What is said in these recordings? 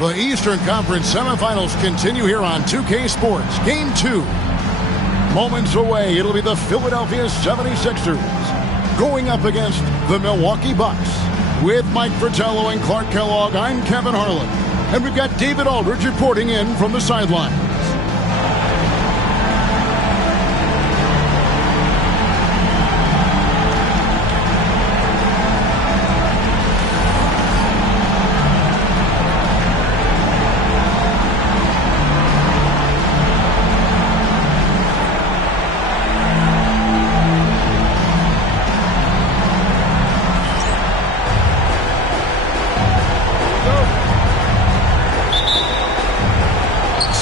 The Eastern Conference semifinals continue here on 2K Sports. Game 2. Moments away, it'll be the Philadelphia 76ers going up against the Milwaukee Bucks. With Mike Fratello and Clark Kellogg, I'm Kevin Harlan. And we've got David Aldridge reporting in from the sideline.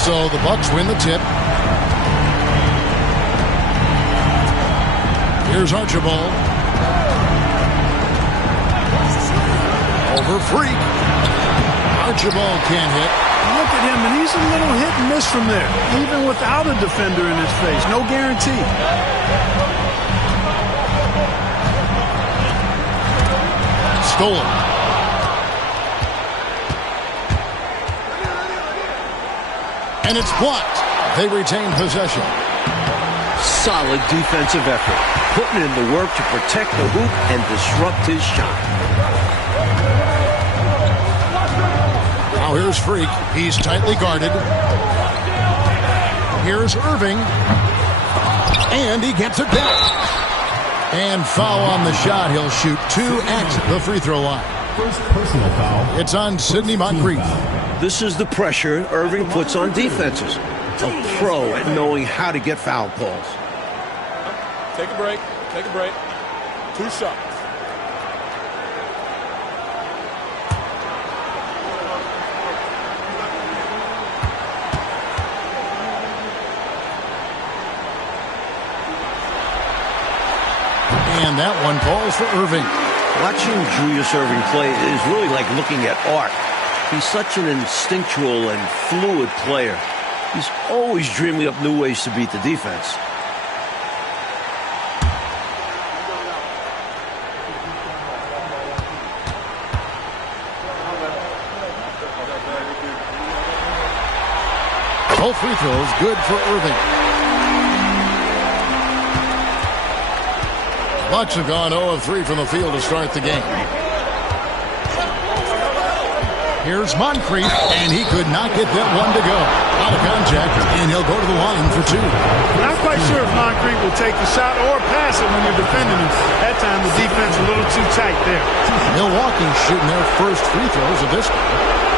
So the Bucks win the tip. Here's Archibald. Over Freak. Archibald can't hit. Look at him, and he's a little hit and miss from there, even without a defender in his face. No guarantee. Stolen. And it's blocked. They retain possession. Solid defensive effort. Putting in the work to protect the hoop and disrupt his shot. Now here's Freak. He's tightly guarded. Here's Irving. And he gets it back. And foul on the shot. He'll shoot 2 at the free throw line. First personal foul. It's on Sidney Moncrief. This is the pressure Irving puts on defenses. A pro at knowing how to get foul calls. Take a break. Take a break. 2 shots. And that one falls for Irving. Watching Julius Irving play is really like looking at art. He's such an instinctual and fluid player. He's always dreaming up new ways to beat the defense. Both free throws good for Irving. Bucks have gone 0 of 3 from the field to start the game. Here's Moncrief, and he could not get that one to go. Out of contact, and he'll go to the line for 2. Not quite sure if Moncrief will take the shot or pass it when you're defending him. That time the defense a little too tight there. Milwaukee shooting their first free throws of this game.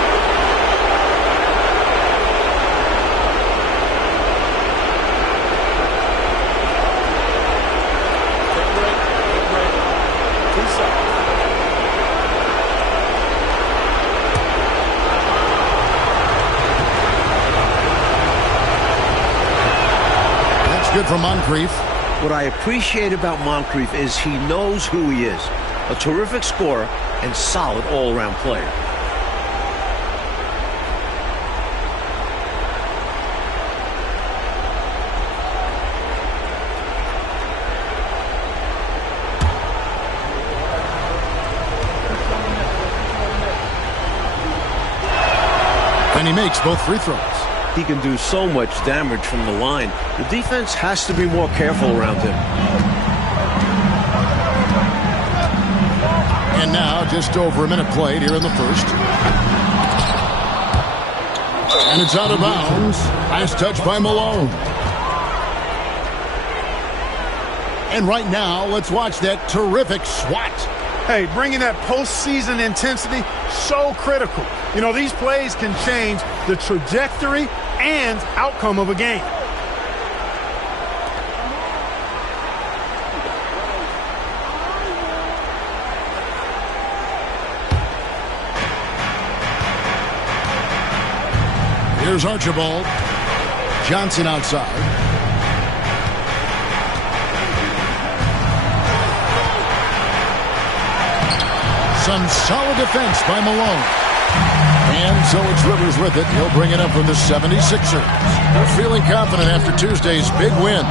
Good for Moncrief. What I appreciate about Moncrief is he knows who he is. A terrific scorer and solid all-around player. And he makes both free throws. He can do so much damage from the line. The defense has to be more careful around him. And now, just over a minute played here in the first. And it's out of bounds. Nice touch by Malone. And right now, let's watch that terrific swat. Hey, bringing that postseason intensity, so critical. You know, these plays can change the trajectory and outcome of a game. Here's Archibald. Johnson outside. Some solid defense by Malone. And so it's Rivers with it. He'll bring it up from the 76ers. They're feeling confident after Tuesday's big win.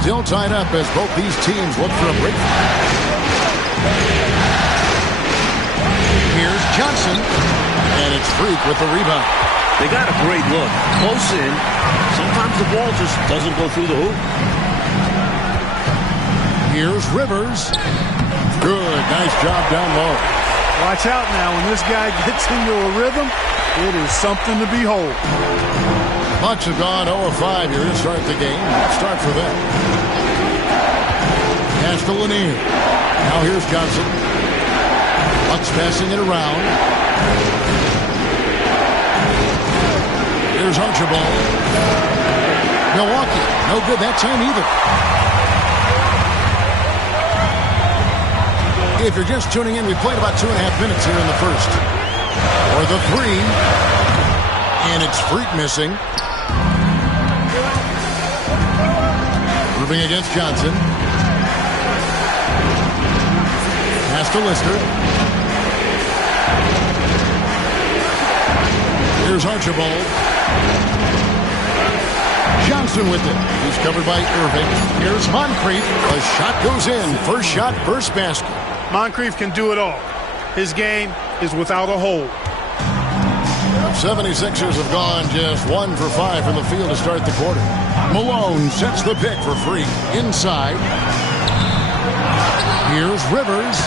Still tied up as both these teams look for a breakthrough. Here's Johnson, and it's Freak with the rebound. They got a great look. Close in. Sometimes the ball just doesn't go through the hoop. Here's Rivers. Good. Nice job down low. Watch out now. When this guy gets into a rhythm, it is something to behold. Bucks have gone 0-5 here to start the game. Start for them. Pass to Lanier. Now here's Johnson. Bucks passing it around. Here's Archibald. Milwaukee. No good that time either. If you're just tuning in, we played about 2.5 minutes here in the first. For the three. And it's Freak missing. Moving against Johnson. Pass to Lister. Here's Archibald. Johnson with it. He's covered by Irving. Here's Moncrief. A shot goes in. First shot, first basket. Moncrief can do it all. His game is without a hole. The 76ers have gone just 1 for 5 from the field to start the quarter. Malone sets the pick for Freak. Inside. Here's Rivers.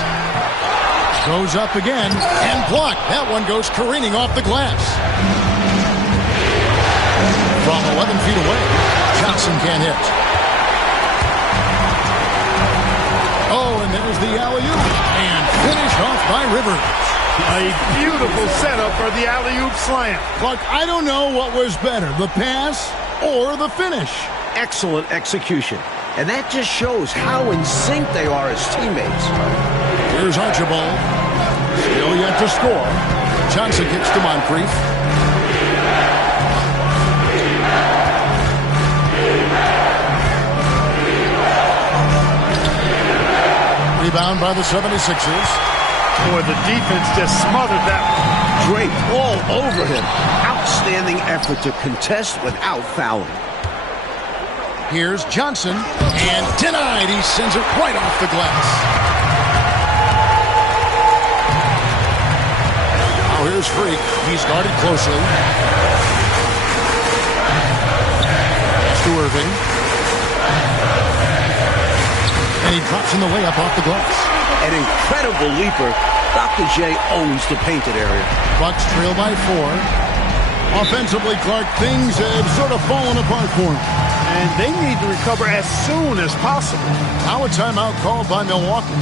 Goes up again and blocked. That one goes careening off the glass. From 11 feet away, Johnson can't hit. Oh, and there's the alley-oop. And finished off by Rivers. A beautiful setup for the alley-oop slam. Look, I don't know what was better, the pass or the finish. Excellent execution. And that just shows how in sync they are as teammates. Here's Archibald. Still yet to score. Johnson kicks to Moncrief. Rebound by the 76ers. Boy, the defense just smothered that one. Draped all over him. Outstanding effort to contest without fouling. Here's Johnson. And denied. He sends it right off the glass. Now here's Freak. He's guarded closely. Pass to Irving. And he drops in the layup off the glass. An incredible leaper. Dr. J owns the painted area. Bucks trail by 4. Offensively, Clark, things have sort of fallen apart for him. And they need to recover as soon as possible. Now a timeout called by Milwaukee.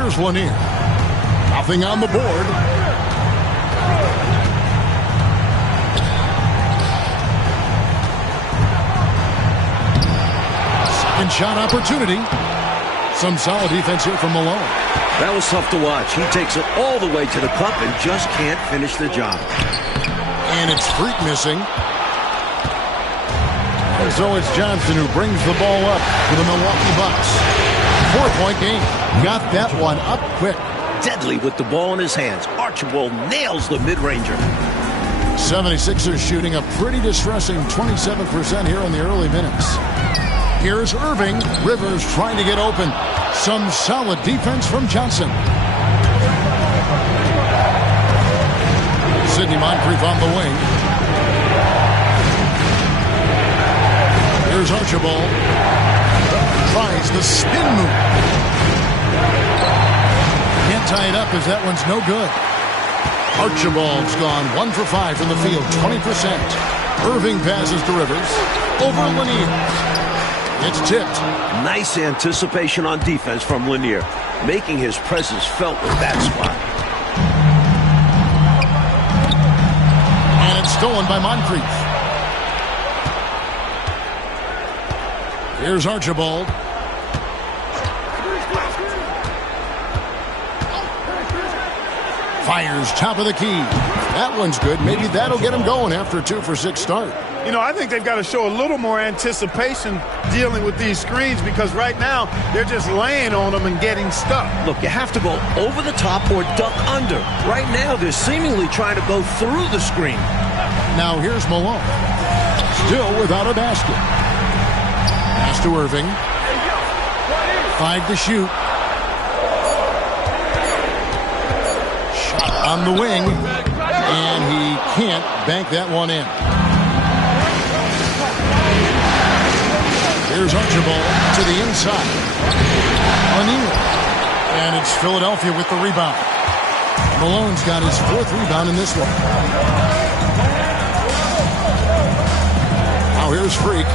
Here's Lanier. Nothing on the board. Second shot opportunity. Some solid defense here from Malone. That was tough to watch. He takes it all the way to the cup and just can't finish the job. And it's Freak missing. And so it's Johnson who brings the ball up for the Milwaukee Bucks. 4-point game. Got that one up quick. Deadly with the ball in his hands. Archibald nails the mid-ranger. 76ers shooting a pretty distressing 27% here in the early minutes. Here's Irving. Rivers trying to get open. Some solid defense from Johnson. Sidney Moncrief on the wing. Here's Archibald. Tries the spin move. Can't tie it up as that one's no good. Archibald's gone 1 for 5 from the field, 20%. Irving passes to Rivers. Over Lanier. It's tipped. Nice anticipation on defense from Lanier, making his presence felt with that spot. And it's stolen by Moncrief. Here's Archibald. Fires top of the key. That one's good. Maybe that'll get him going after a 2-for-6 start. You know, I think they've got to show a little more anticipation dealing with these screens because right now they're just laying on them and getting stuck. Look, you have to go over the top or duck under. Right now they're seemingly trying to go through the screen. Now here's Malone. Still without a basket. Pass to Irving. 5 to shoot. Shot on the wing. And he can't bank that one in. Here's Archibald to the inside. Lanier. And it's Philadelphia with the rebound. Malone's got his 4th rebound in this one. Now here's Freak.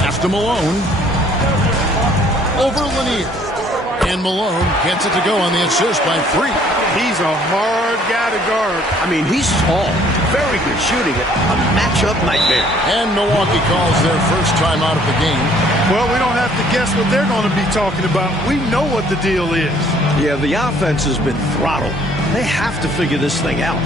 Pass to Malone. Over Lanier. And Malone gets it to go on the assist by Freak. He's a hard guy to guard. I mean, he's tall. Very good shooting it. A matchup nightmare. And Milwaukee calls their first time out of the game. Well, we don't have to guess what they're going to be talking about. We know what the deal is. Yeah, the offense has been throttled. They have to figure this thing out.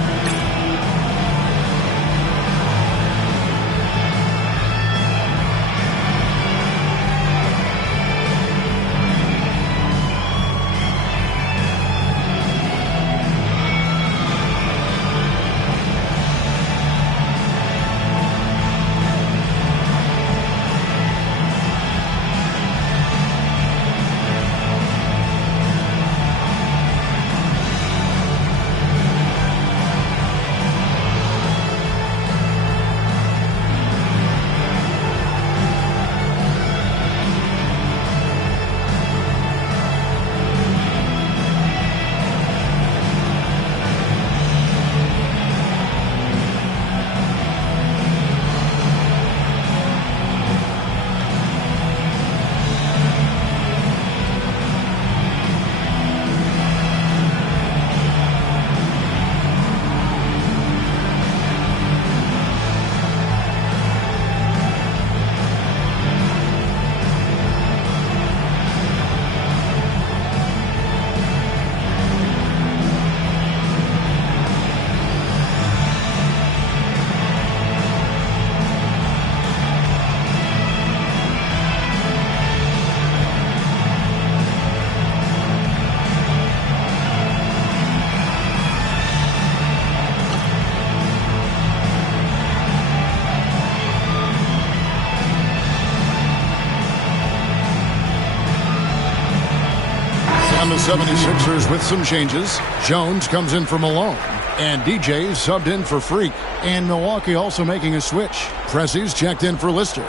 On the 76ers with some changes. Jones comes in for Malone. And DJ subbed in for Freak. And Milwaukee also making a switch. Pressey's checked in for Lister.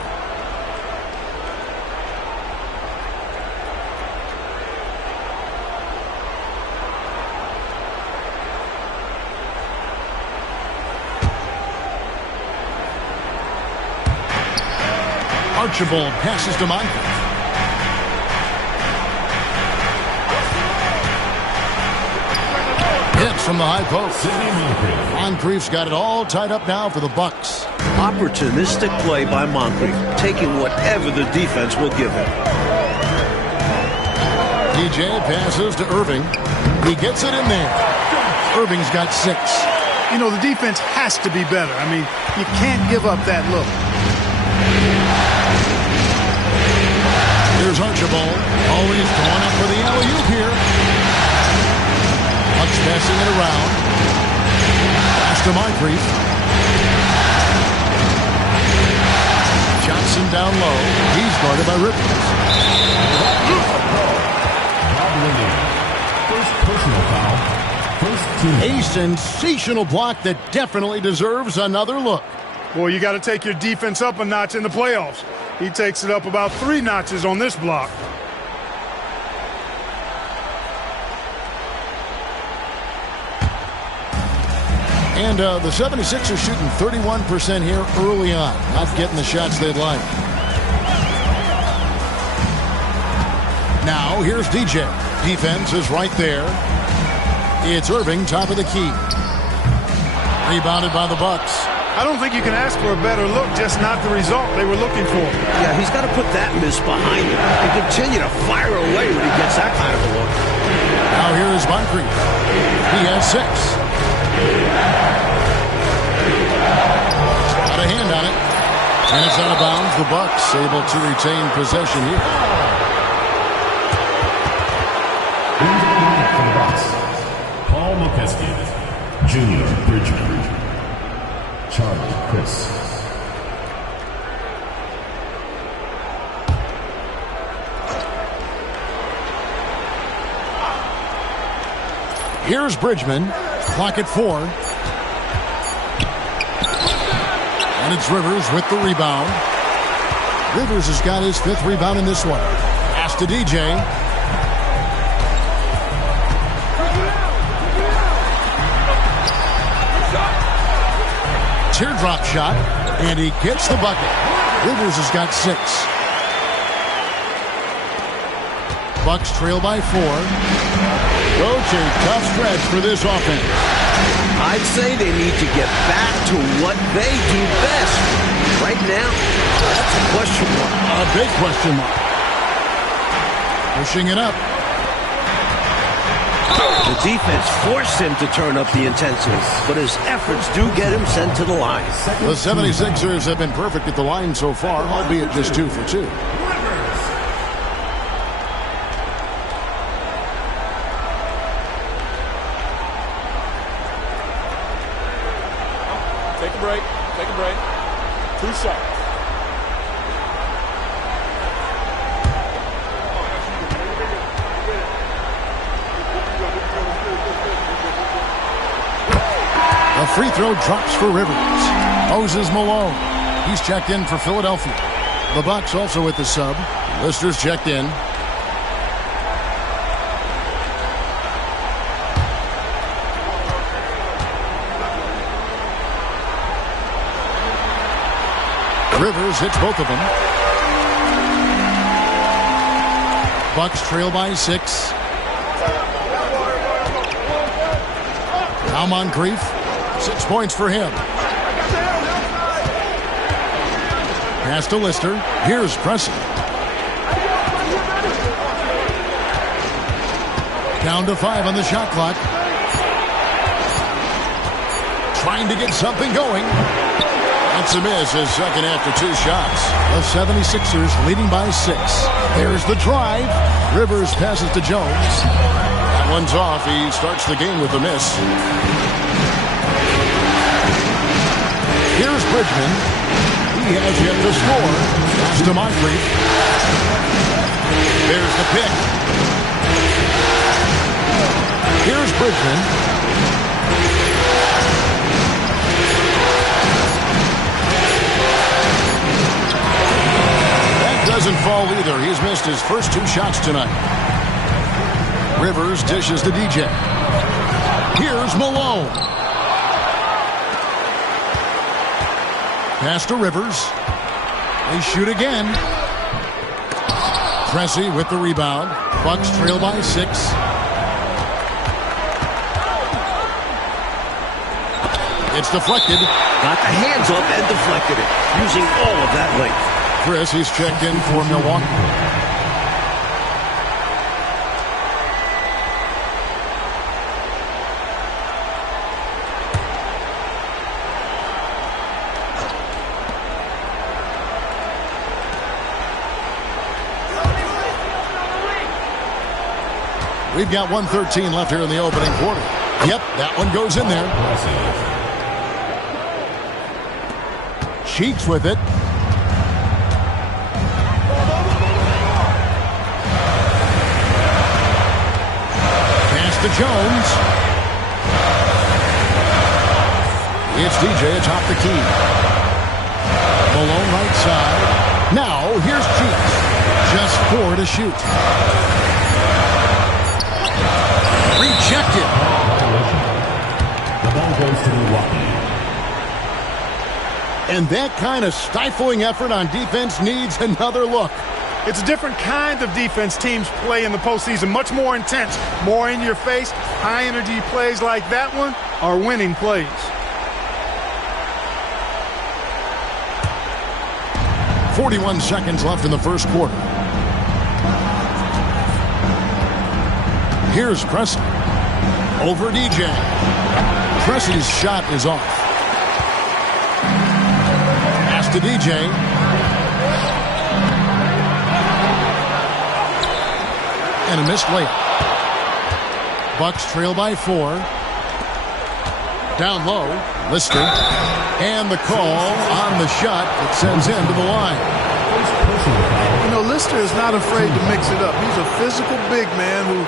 Archibald passes to Moncrief. Hits from the high post. Moncrief's got it all tied up now for the Bucks. Opportunistic play by Moncrief, taking whatever the defense will give him. DJ passes to Irving. He gets it in there. Irving's got 6. You know, the defense has to be better. I mean, you can't give up that look. Here's Archibald. Always going up for the alley-oop here. Bucks passing it around. Pass to Moncrief. Johnson down low. He's guarded by Rivers. First personal foul. First team. A sensational block that definitely deserves another look. Well, you got to take your defense up a notch in the playoffs. He takes it up about 3 notches on this block. And the 76ers shooting 31% here early on. Not getting the shots they'd like. Now, here's DJ. Defense is right there. It's Irving, top of the key. Rebounded by the Bucks. I don't think you can ask for a better look, just not the result they were looking for. Yeah, he's got to put that miss behind him and continue to fire away when he gets that kind of a look. Now here is Moncrief. He has 6. Got a hand on it. And it's out of bounds. The Bucks able to retain possession here. For the Bucks, Paul Mokeski, Junior Bridgman, Charlie Chris. Here's Bridgman. Clock at 4. And it's Rivers with the rebound. Rivers has got his 5th rebound in this one. Pass to DJ. Teardrop shot, and he gets the bucket. Rivers has got 6. Bucks trail by 4. Coach, a tough stretch for this offense. I'd say they need to get back to what they do best. Right now, that's a question mark. A big question mark. Pushing it up. The defense forced him to turn up the intensity, but his efforts do get him sent to the line. The 76ers have been perfect at the line so far, albeit just 2 for 2. Take a break. Take a break. 2 shots. A free throw drops for Rivers. Moses Malone. He's checked in for Philadelphia. The Bucks also with the sub. Lister's checked in. Rivers hits both of them. Bucks trail by 6. Now Moncrief. 6 points for him. Pass to Lister. Here's Pressey. Down to 5 on the shot clock. Trying to get something going. That's a miss. His second after 2 shots. The 76ers leading by 6. There's the drive. Rivers passes to Jones. That one's off. He starts the game with a miss. Here's Bridgman. He has yet to score. Pass to Moncrief. There's the pick. Here's Bridgman. That doesn't fall either. He's missed his first 2 shots tonight. Rivers dishes to DJ. Here's Malone. Pass to Rivers. They shoot again. Pressey with the rebound. Bucks trail by 6. It's deflected. Got the hands up and deflected it, using all of that length. Chris, he's checked in for Milwaukee. We've got 1:13 left here in the opening quarter. Yep, that one goes in there. Cheeks with it. Pass to Jones. It's DJ atop the key. Malone right side. Now here's Cheeks. Just 4 to shoot. Rejected. The ball goes to Milwaukee. And that kind of stifling effort on defense needs another look. It's a different kind of defense teams play in the postseason. Much more intense, more in your face. High energy plays like that one are winning plays. .41 seconds left in the first quarter. Here's Pressey. Over DJ. Pressey's shot is off. Pass to DJ. And a missed layup. Bucks trail by 4. Down low. Lister. And the call on the shot that sends him to the line. You know, Lister is not afraid to mix it up. He's a physical big man who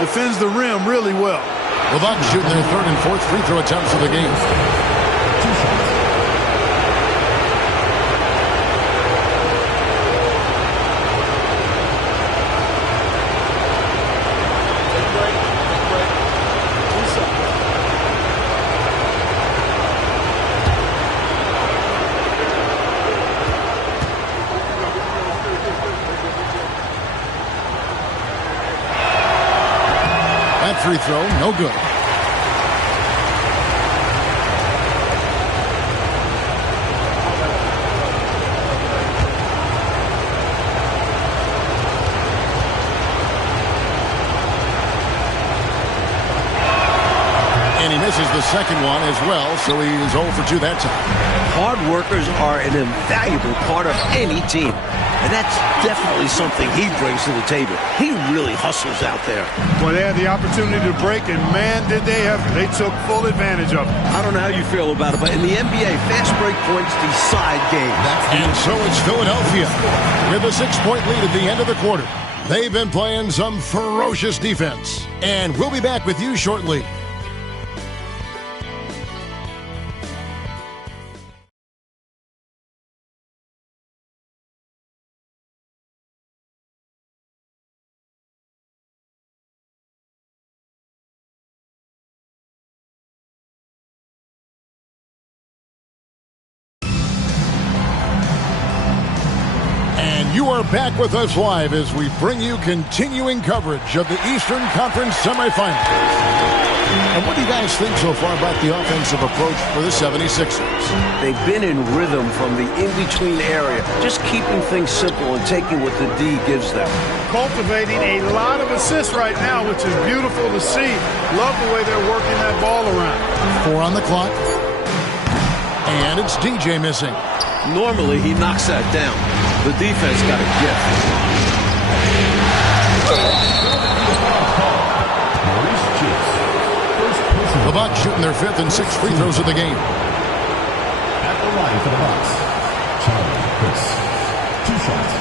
defends the rim really well. The Bucks shooting their third and fourth free throw attempts of the game. Free throw, no good. And he misses the second one as well, so he is 0 for 2 that time. Hard workers are an invaluable part of any team. And that's definitely something he brings to the table. He really hustles out there. Well, they had the opportunity to break, and man, did they ever. They took full advantage of it. I don't know how you feel about it, but in the NBA, fast break points decide games. And so it's Philadelphia with a 6-point lead at the end of the quarter. They've been playing some ferocious defense. And we'll be back with you shortly. You are back with us live as we bring you continuing coverage of the Eastern Conference semifinals. And what do you guys think so far about the offensive approach for the 76ers? They've been in rhythm from the in-between area, just keeping things simple and taking what the D gives them. Cultivating a lot of assists right now, which is beautiful to see. Love the way they're working that ball around. 4 on the clock. And it's DJ missing. Normally, he knocks that down. The defense got a gift. The Bucks shooting their 5th and 6th free throws of the game. At the line for the Bucks, Charlie Chris. 2 shots.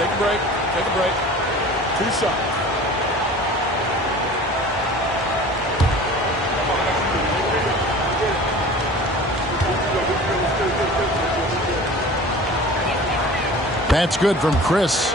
Take a break. Take a break. 2 shots. That's good from Chris.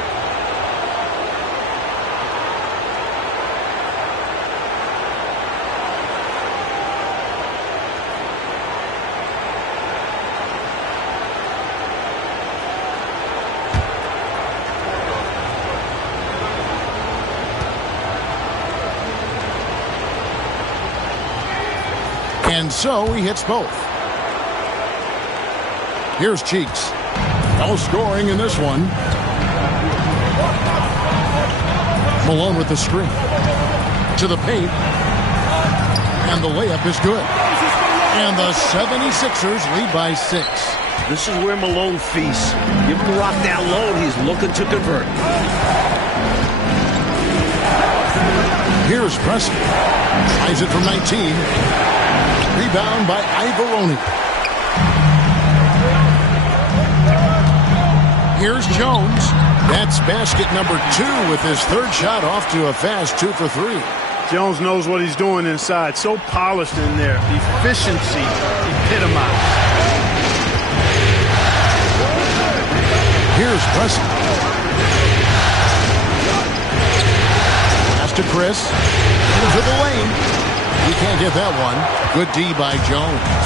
And so he hits both. Here's Cheeks. No scoring in this one. Malone with the screen. To the paint. And the layup is good. And the 76ers lead by 6. This is where Malone feasts. Give him the rock down low, and he's looking to convert. Here's Preston. Tries it from 19. Rebound by Ivoroni. Here's Jones. That's basket number 2 with his third shot off to a fast 2 for 3. Jones knows what he's doing inside. So polished in there. Efficiency epitomized. Here's Preston. Pass to Chris. Into the lane. He can't get that one. Good D by Jones.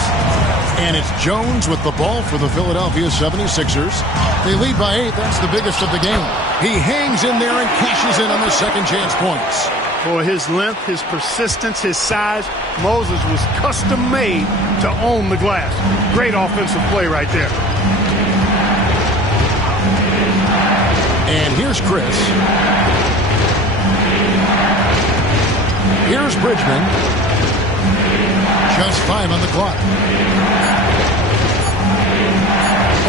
And it's Jones with the ball for the Philadelphia 76ers. They lead by 8. That's the biggest of the game. He hangs in there and cashes in on the second chance points. For his length, his persistence, his size, Moses was custom made to own the glass. Great offensive play right there. And here's Chris. Here's Bridgman. Just 5 on the clock.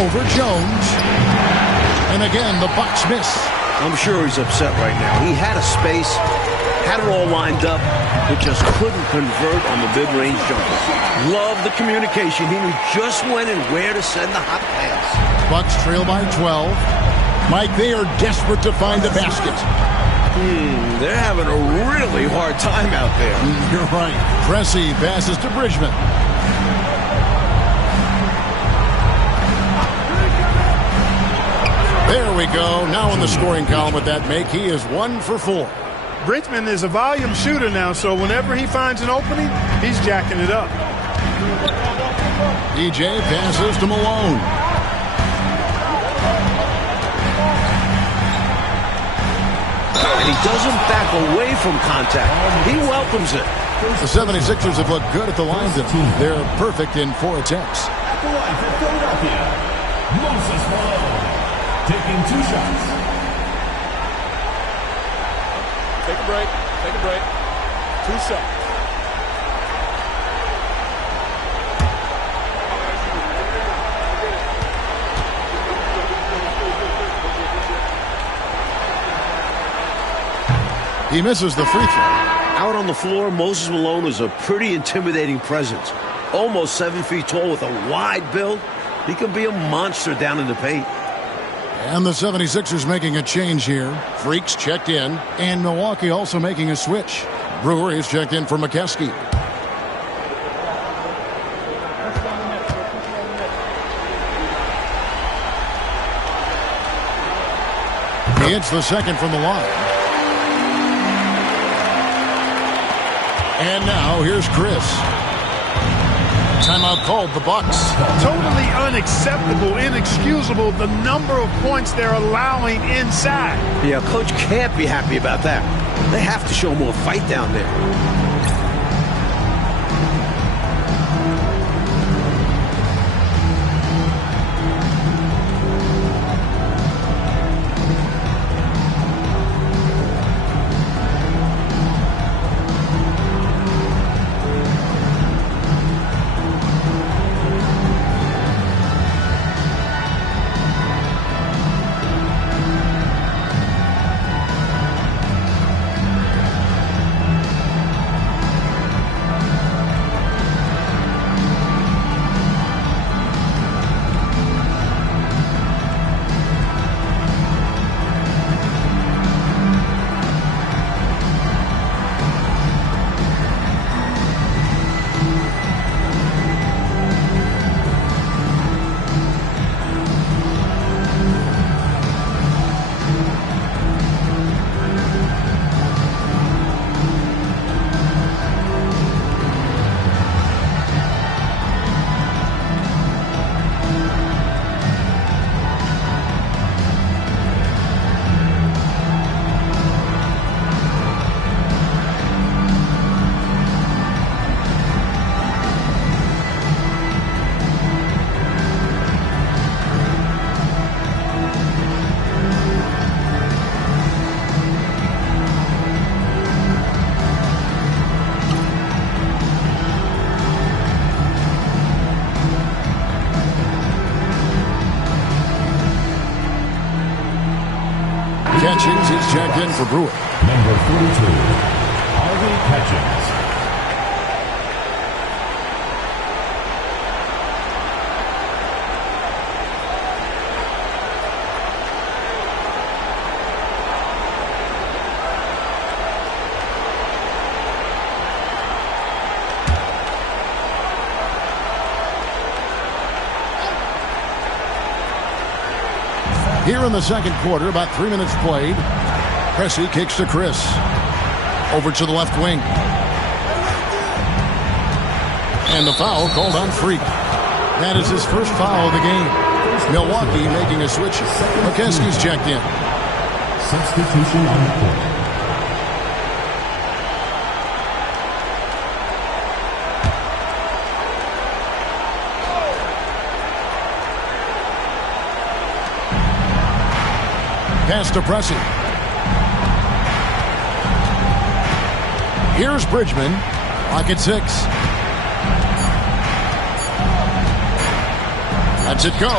Over Jones. And again, the Bucks miss. I'm sure he's upset right now. He had a space, had it all lined up, but just couldn't convert on the mid-range jumper. Love the communication. He knew just when and where to send the hot pass. Bucks trail by 12. Mike, they are desperate to find the basket. They're having a really hard time out there. You're right. Pressey passes to Bridgman. There we go. Now in the scoring column with that make, he is 1 for 4. Bridgman is a volume shooter now, so whenever he finds an opening, he's jacking it up. DJ passes to Malone. And he doesn't back away from contact. He welcomes it. The 76ers have looked good at the line. They're perfect in 4 attempts. At the line for Philadelphia, Moses Malone, taking 2 shots. Take a break. Take a break. 2 shots. He misses the free throw. Out on the floor, Moses Malone is a pretty intimidating presence. Almost 7 feet tall with a wide build. He can be a monster down in the paint. And the 76ers making a change here. Freaks checked in. And Milwaukee also making a switch. Brewer is checked in for McKeskey. He hits the second from the line. And now here's Chris. Timeout called the Bucks. Totally unacceptable, inexcusable, the number of points they're allowing inside. Yeah, coach can't be happy about that. They have to show more fight down there. in for Brewer. Number 42, Harvey Catchings. Here in the second quarter, about 3 minutes played. Cressy kicks to Chris. Over to the left wing. And the foul called on Freak. That is his first foul of the game. Milwaukee making a switch. McKeskey's checked in. Substitution on the court. Pass to Pressey. Here's Bridgman. Lock at 6. Lets it go.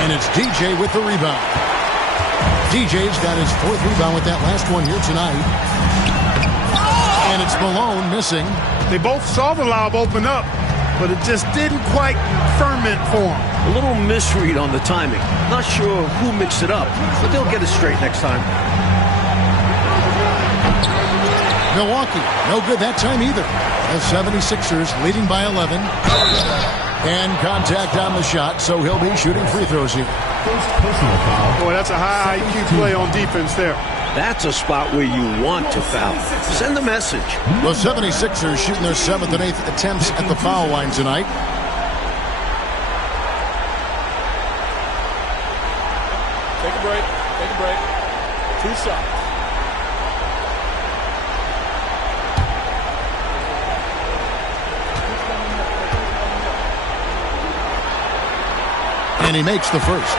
And it's DJ with the rebound. DJ's got his 4th rebound with that last one here tonight. And it's Malone missing. They both saw the lob open up, but it just didn't quite ferment for them. A little misread on the timing. Not sure who mixed it up, but they'll get it straight next time. Milwaukee, no good that time either. The 76ers leading by 11. And contact on the shot, so he'll be shooting free throws here. First personal foul. Boy, that's a high IQ play on defense there. That's a spot where you want to foul. Send the message. The 76ers shooting their 7th and 8th attempts at the foul line tonight. Take a break. Take a break. 2 shots. And he makes the first.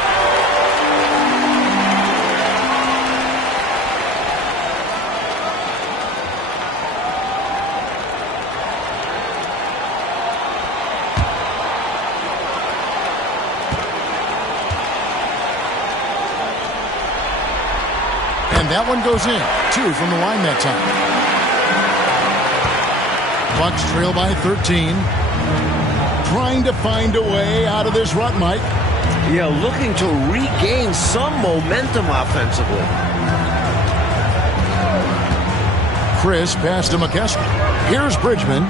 And that one goes in. 2 from the line that time. Bucks trail by 13. Trying to find a way out of this rut, Mike. Yeah, looking to regain some momentum offensively. Chris pass to McKeskey. Here's Bridgman.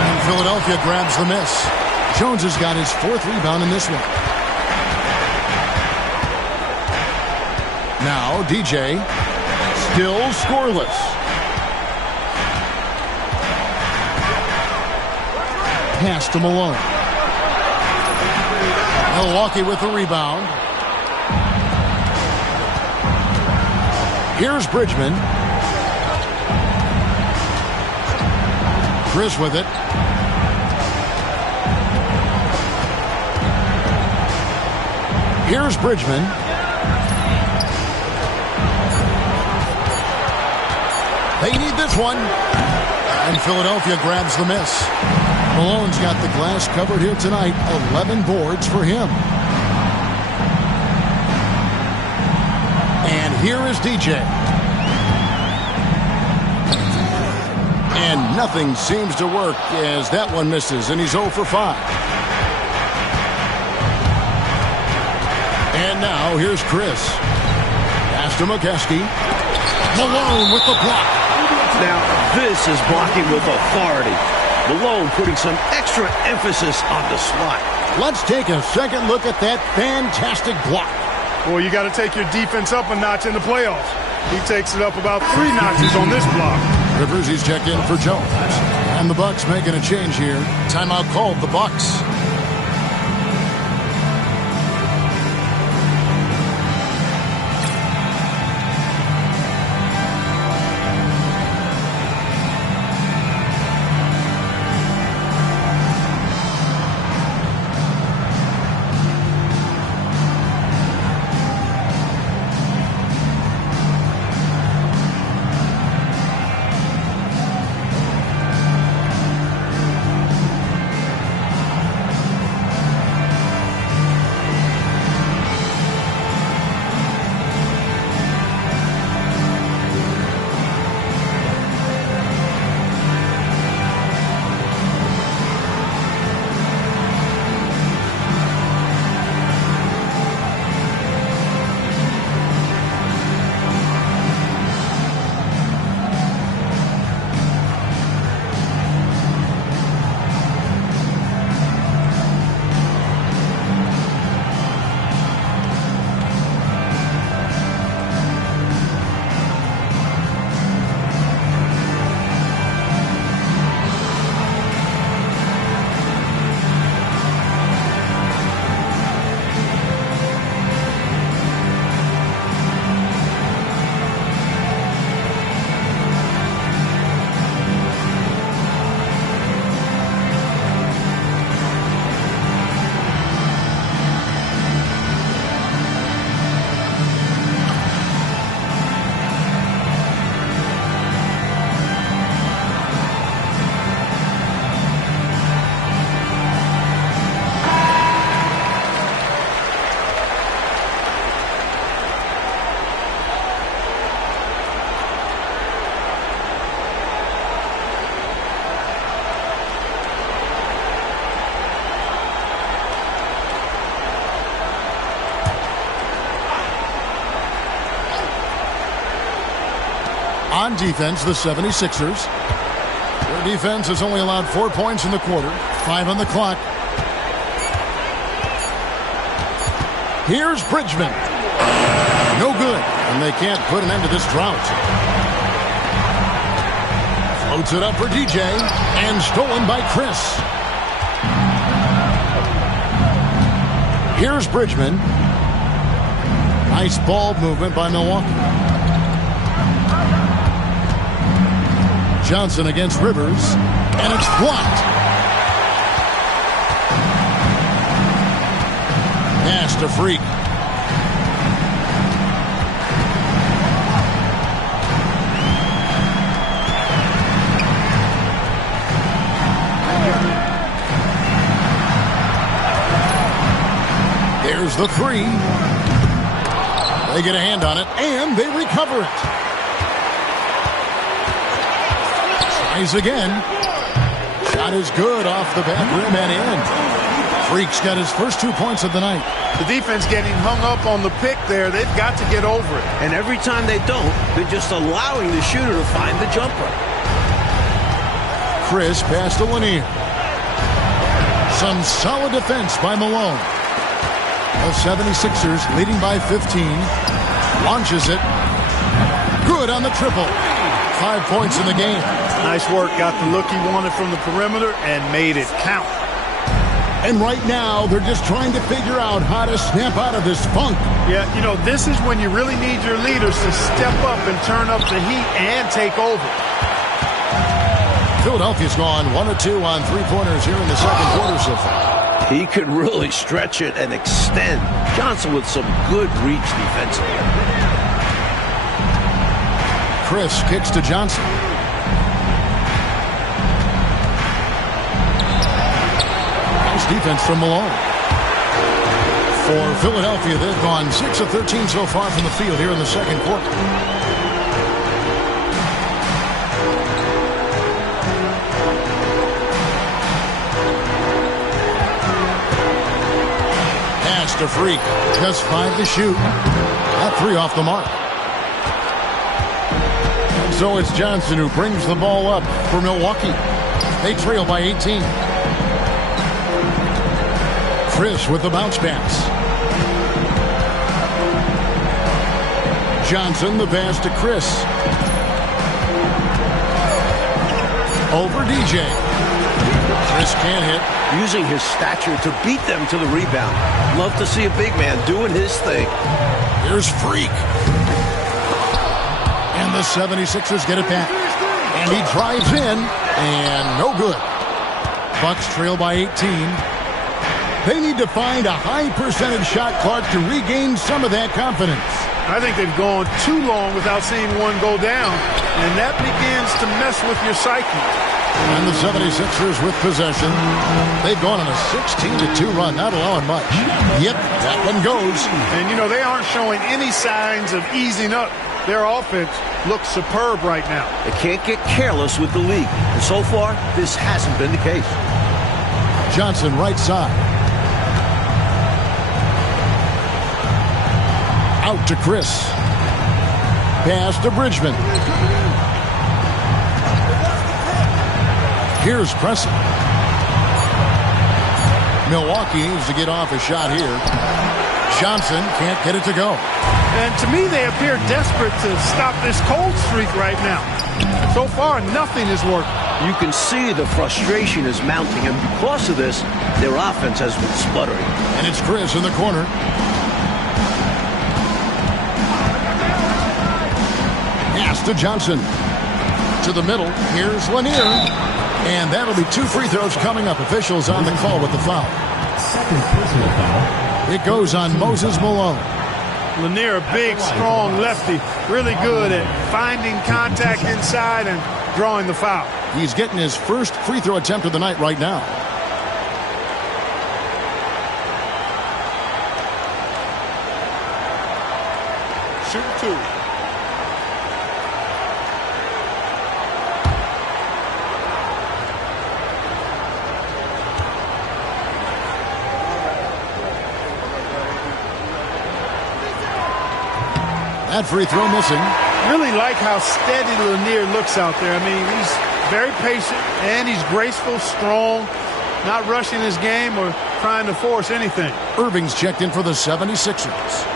And Philadelphia grabs the miss. Jones has got his 4th rebound in this one. Now DJ still scoreless. Pass to Malone. Milwaukee with the rebound. Here's Bridgman. Chris with it. Here's Bridgman. They need this one. And Philadelphia grabs the miss. Malone's got the glass covered here tonight. 11 boards for him. And here is DJ. And nothing seems to work as that one misses, and he's 0 for 5. And now here's Chris. Pass to McKeskey. Malone with the block. Now, this is blocking with authority. Malone putting some extra emphasis on the slot. Let's take a second look at that fantastic block. Boy, you got to take your defense up a notch in the playoffs. He takes it up about 3 notches on this block. Rivers, he's checked in for Jones. And the Bucks making a change here. Timeout called the Bucks. On defense, the 76ers. Their defense has only allowed 4 points in the quarter. 5 on the clock. Here's Bridgman. No good, and they can't put an end to this drought. Floats it up for DJ, and stolen by Chris. Here's Bridgman. Nice ball movement by Milwaukee. Johnson against Rivers, and it's blocked. Pass to Freak. There's the three. They get a hand on it, and they recover it. Tries again. Shot is good off the back rim and in. Freak's got his first 2 points of the night. The defense getting hung up on the pick there. They've got to get over it. And every time they don't, they're just allowing the shooter to find the jumper. Chris pass to Lanier. Some solid defense by Malone. The 76ers leading by 15. Launches it. Good on the triple. 5 points in the game. Nice work. Got the look he wanted from the perimeter and made it count. And right now, they're just trying to figure out how to snap out of this funk. Yeah, you know, this is when you really need your leaders to step up and turn up the heat and take over. Philadelphia's gone 1 of 2 on three-pointers here in the second quarter so far. He could really stretch it and extend. Johnson with some good reach defensively. Chris kicks to Johnson. Nice defense from Malone. For Philadelphia, they've gone 6 of 13 so far from the field here in the second quarter. Pass to Freak. Just 5 to shoot. That 3 off the mark. And so it's Johnson who brings the ball up for Milwaukee. They trail by 18. Chris with the bounce pass. Johnson, the pass to Chris. Over DJ. Chris can't hit. Using his stature to beat them to the rebound. Love to see a big man doing his thing. Here's Freak. And the 76ers get it back. And he drives in, and no good. Bucks trail by 18. They need to find a high percentage shot, Clark, to regain some of that confidence. I think they've gone too long without seeing one go down, and that begins to mess with your psyche. And the 76ers with possession. They've gone on a 16-2 run, not allowing much. Yep, that one goes. And, you know, they aren't showing any signs of easing up. Their offense looks superb right now. They can't get careless with the league. And so far, this hasn't been the case. Johnson, right side. Out to Chris. Pass to Bridgman. Here's Preston. Milwaukee needs to get off a shot here. Johnson can't get it to go. And to me, they appear desperate to stop this cold streak right now. So far, nothing has worked. You can see the frustration is mounting, and because of this, their offense has been sputtering. And it's Chris in the corner. Pass to Johnson. To the middle. Here's Lanier. And that'll be 2 free throws coming up. Officials on the call with the foul. Second personal foul. It goes on Moses Malone. Lanier, a big, strong lefty. Really good at finding contact inside and drawing the foul. He's getting his first free throw attempt of the night right now. Shooting 2. That free throw missing. Really like how steady Lanier looks out there. I mean, he's very patient and he's graceful, strong, not rushing his game or trying to force anything. Irving's checked in for the 76ers.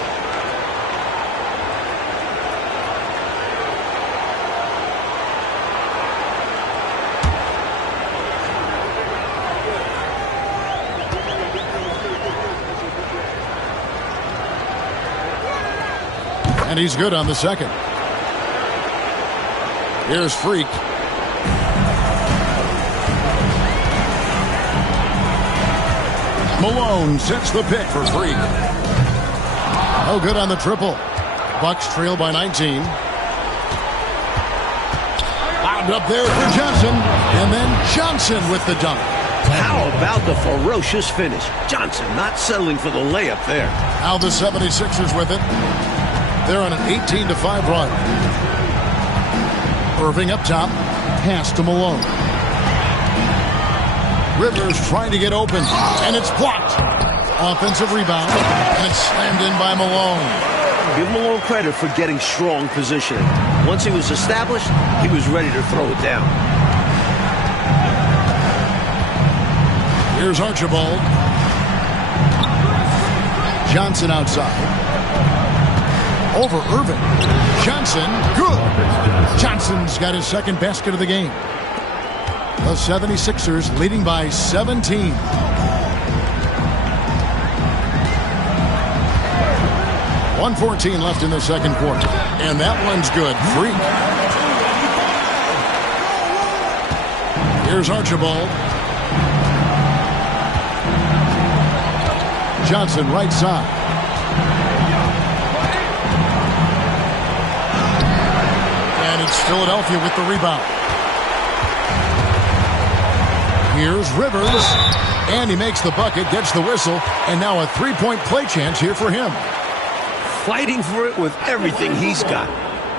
And he's good on the second. Here's Freak. Malone sets the pick for Freak. No good on the triple. Bucks trail by 19. Wound up there for Johnson. And then Johnson with the dunk. How about the ferocious finish? Johnson not settling for the layup there. Now the 76ers with it. They're on an 18-5 run. Irving up top. Pass to Malone. Rivers trying to get open, and it's blocked. Offensive rebound, and it's slammed in by Malone. Give Malone credit for getting strong positioning. Once he was established, he was ready to throw it down. Here's Archibald. Johnson outside. Over Irving. Johnson, good. Johnson's got his second basket of the game. The 76ers leading by 17. .114 left in the second quarter. And that one's good. Freak. Here's Archibald. Johnson right side. And it's Philadelphia with the rebound. Here's Rivers, and he makes the bucket, gets the whistle, and now a three-point play chance here for him. Fighting for it with everything he's got.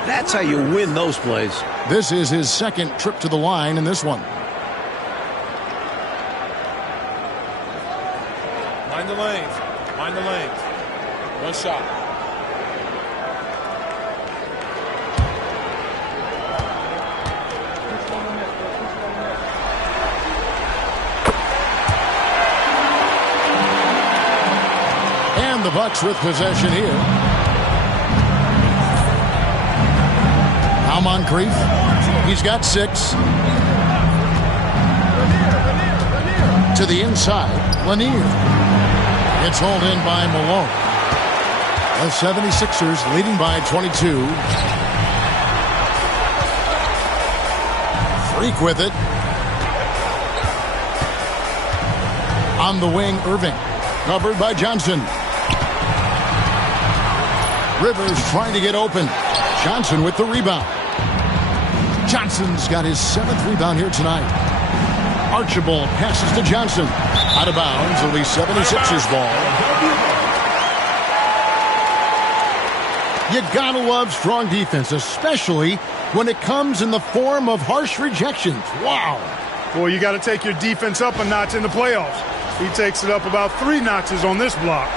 That's how you win those plays. This is his second trip to the line in this one. Mind the lanes. Mind the lanes. One shot. The Bucks with possession here. Now Moncrief. He's got 6. To the inside. Lanier. It's hauled in by Malone. The 76ers leading by 22. Freak with it. On the wing, Irving. Covered by Johnson. Rivers trying to get open. Johnson with the rebound. Johnson's got his 7th rebound here tonight. Archibald passes to Johnson. Out of bounds. It'll be 76ers ball. You gotta love strong defense, especially when it comes in the form of harsh rejections. Wow. Boy, you got to take your defense up a notch in the playoffs. He takes it up about 3 notches on this block.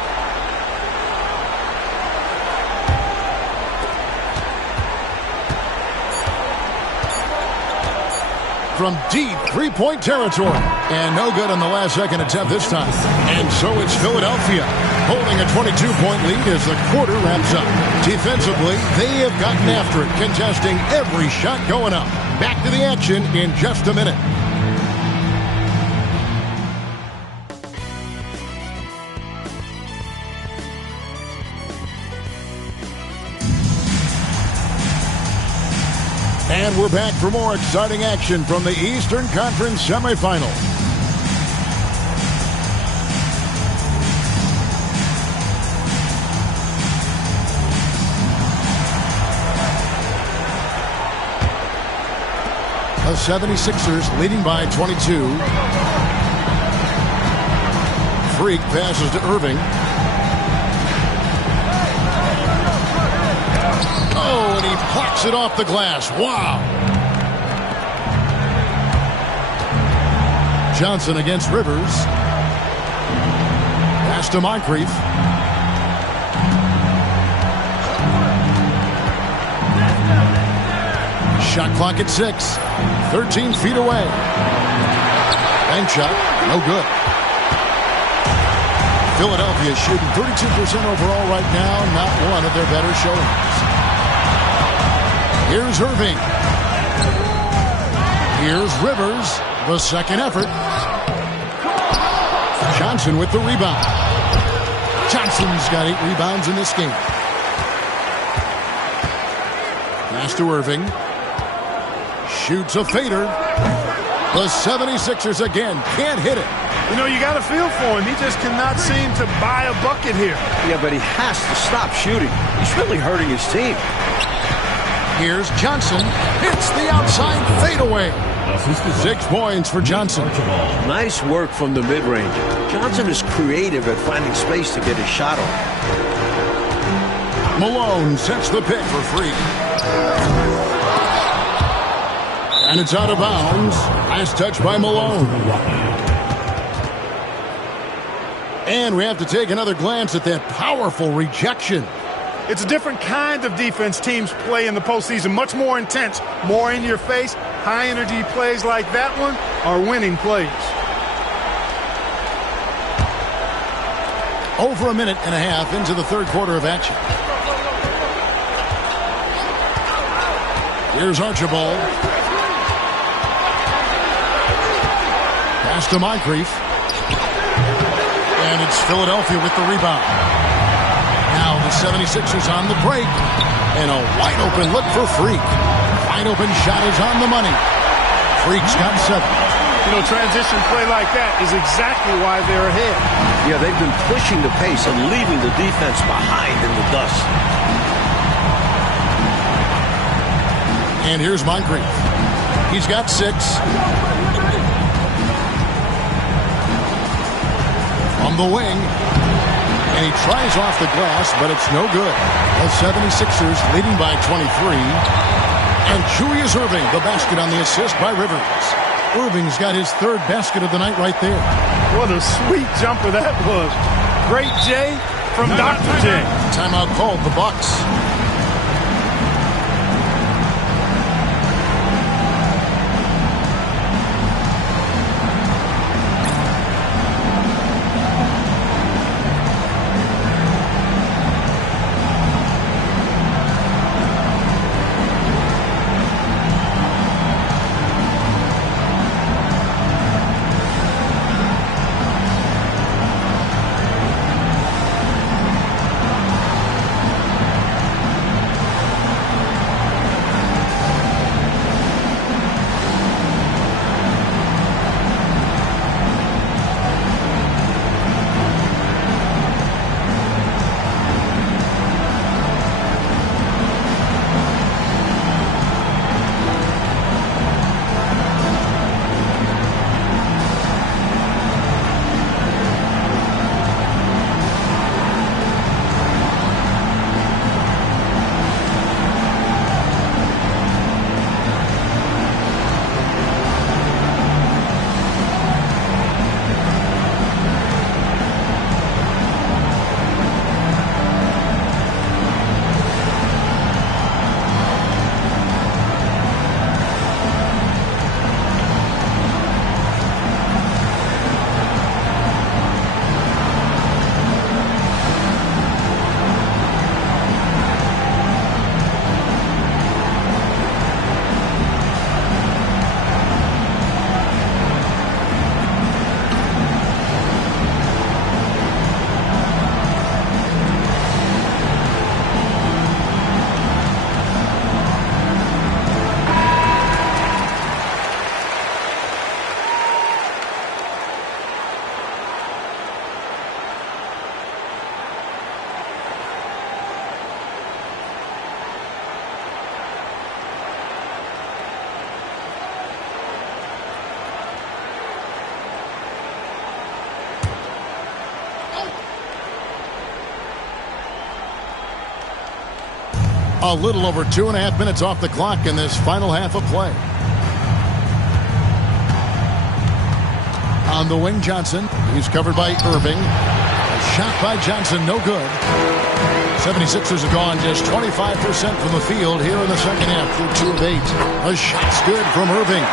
From deep three-point territory. And no good on the last-second attempt this time. And so it's Philadelphia holding a 22-point lead as the quarter wraps up. Defensively, they have gotten after it, contesting every shot going up. Back to the action in just a minute. And we're back for more exciting action from the Eastern Conference semifinal. The 76ers leading by 22. Freak passes to Irving. Oh, and he plucks it off the glass. Wow. Johnson against Rivers. Pass to Moncrief. Shot clock at 6. 13 feet away. Bank shot, no good. Philadelphia shooting 32% overall right now. Not one of their better showings. Here's Irving. Here's Rivers. The second effort. Johnson with the rebound. Johnson's got 8 rebounds in this game. Pass to Irving. Shoots a fader. The 76ers again can't hit it. You know, you got a feel for him. He just cannot seem to buy a bucket here. Yeah, but he has to stop shooting. He's really hurting his team. Here's Johnson. Hits the outside fadeaway. 6 points for Johnson. Nice work from the mid-range. Johnson is creative at finding space to get his shot off. Malone sets the pick for free. And it's out of bounds. Last touch by Malone. And we have to take another glance at that powerful rejection. It's a different kind of defense teams play in the postseason. Much more intense, more in your face. High energy plays like that one are winning plays. Over a minute and a half into the third quarter of action. Here's Archibald. Pass to Moncrief. And it's Philadelphia with the rebound. Now the 76ers on the break. And a wide open look for Freak. Wide open shot is on the money. Freak's got 7. You know, transition play like that is exactly why they're ahead. Yeah, they've been pushing the pace and leaving the defense behind in the dust. And here's Moncrief. He's got 6. From the wing. And he tries off the glass, but it's no good. The 76ers leading by 23. And Julius Irving, the basket on the assist by Rivers. Irving's got his 3rd basket of the night right there. What a sweet jumper that was. Great J from Dr. J. Timeout called the Bucks. A little over 2.5 minutes off the clock in this final half of play. On the wing, Johnson. He's covered by Irving. A shot by Johnson, no good. 76ers have gone just 25% from the field here in the second half through 2 of 8. A shot's good from Irving.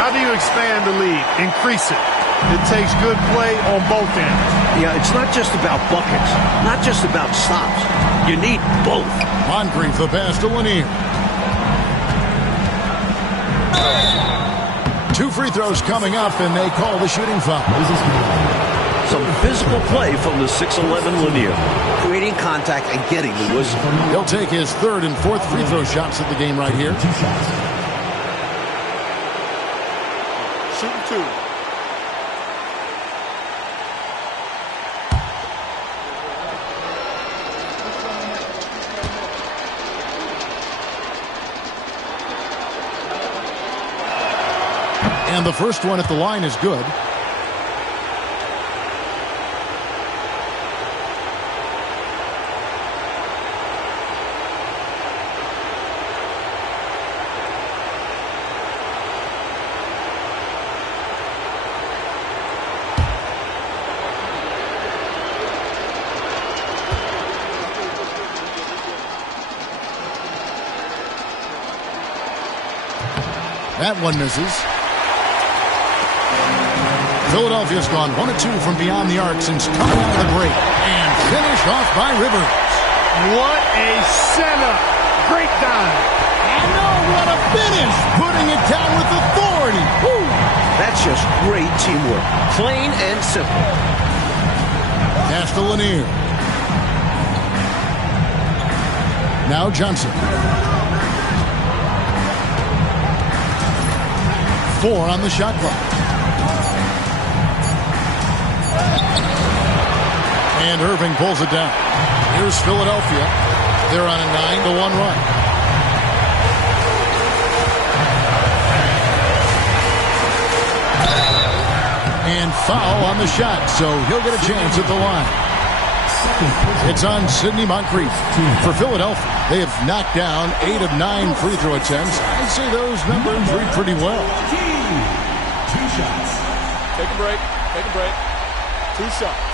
How do you expand the lead? Increase it. It takes good play on both ends. Yeah, it's not just about buckets, not just about stops. You need both. Moncrief the pass to Lanier. 2 free throws coming up, and they call the shooting foul. Some physical play from the 6'11" Lanier, creating contact and getting the whistle. He'll take his 3rd and 4th free throw shots at the game right here. 2 shots. Shooting 2. And the first one at the line is good. That one misses. Philadelphia's gone 1 of 2 from beyond the arc since coming out of the break. And finished off by Rivers. What a setup. Great dive. And oh, what a finish. Putting it down with authority. Woo. That's just great teamwork. Plain and simple. Pass to Lanier. Now Johnson. 4 on the shot clock. And Irving pulls it down. Here's Philadelphia. They're on a 9-1 run. And foul on the shot, so he'll get a chance at the line. It's on Sidney Moncrief. For Philadelphia, they have knocked down 8 of 9 free throw attempts. I'd say those numbers read pretty well. 2 shots. Take a break. Take a break. 2 shots.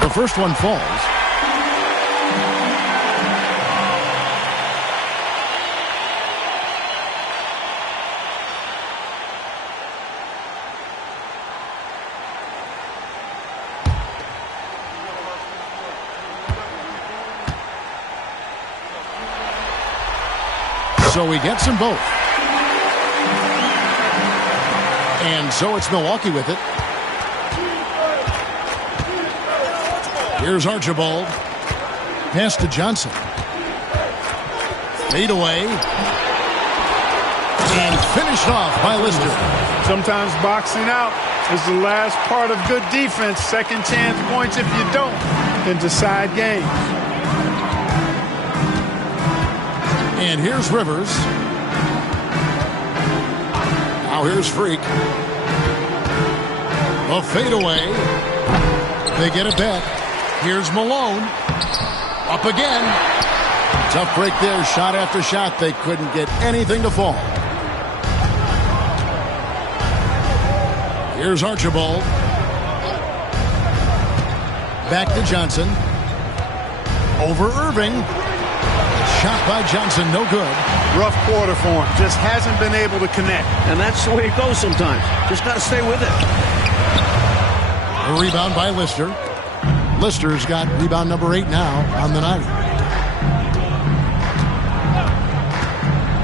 The first one falls. So he gets them both. And so it's Milwaukee with it. Here's Archibald. Pass to Johnson. Fade away. And finished off by Lister. Sometimes boxing out is the last part of good defense. Second chance points if you don't can decide games. And here's Rivers. Now here's Freak. A fadeaway. They get it back. Here's Malone. Up again. Tough break there. Shot after shot. They couldn't get anything to fall. Here's Archibald. Back to Johnson. Over Irving. Shot by Johnson, no good. Rough quarter for him. Just hasn't been able to connect. And that's the way it goes sometimes. Just got to stay with it. A rebound by Lister. Lister's got rebound number 8 now on the night.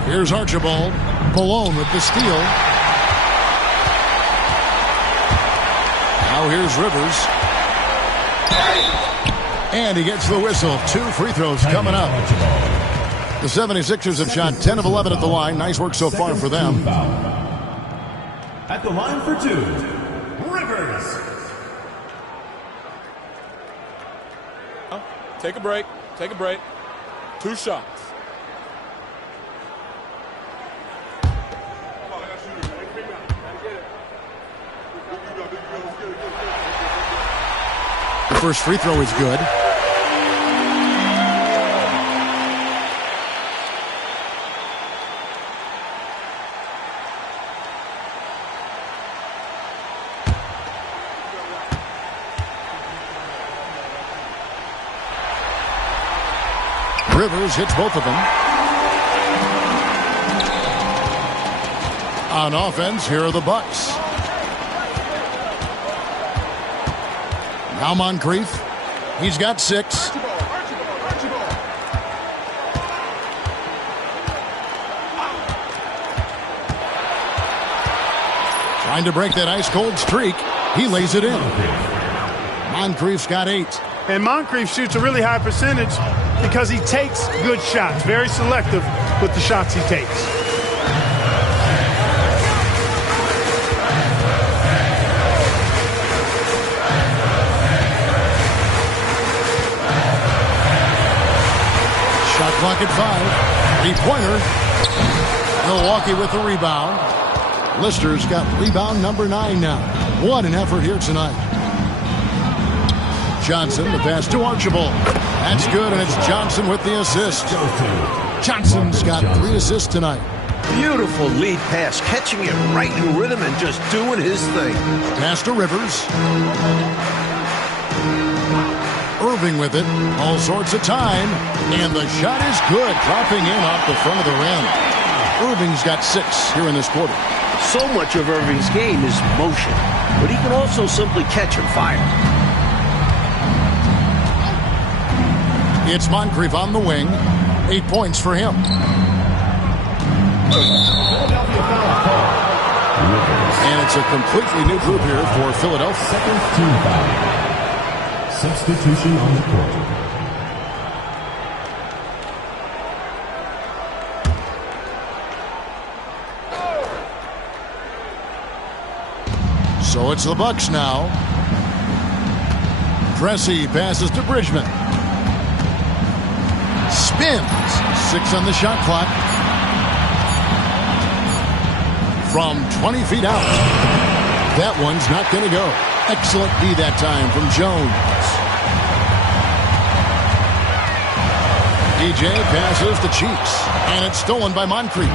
Here's Archibald. Malone with the steal. Now here's Rivers. And he gets the whistle. 2 free throws coming up. The 76ers have shot 10 of 11 at the line. Nice work so far for them. At the line for 2, Rivers. Take a break. Take a break. 2 shots. The first free throw is good. Rivers hits both of them. On offense, here are the Bucks. Now Moncrief. He's got 6. Trying to break that ice-cold streak. He lays it in. Moncrief's got 8. And Moncrief shoots a really high percentage because he takes good shots. Very selective with the shots he takes. Shot clock at 5. Three-pointer. Milwaukee with the rebound. Lister's got rebound number 9 now. What an effort here tonight. Johnson, the pass to Archibald. That's good, and it's Johnson with the assist. Johnson's got 3 assists tonight. Beautiful lead pass, catching it right in rhythm and just doing his thing. Pass to Rivers. Irving with it. All sorts of time. And the shot is good, dropping in off the front of the rim. Irving's got 6 here in this quarter. So much of Irving's game is motion, but he can also simply catch and fire. It's Moncrief on the wing. 8 points for him. And it's a completely new group here for Philadelphia. Second team foul. Substitution on the court. So it's the Bucks now. Pressey passes to Bridgman. Spins. 6 on the shot clock. From 20 feet out. That one's not going to go. Excellent D that time from Jones. DJ passes to Cheeks. And it's stolen by Moncrief.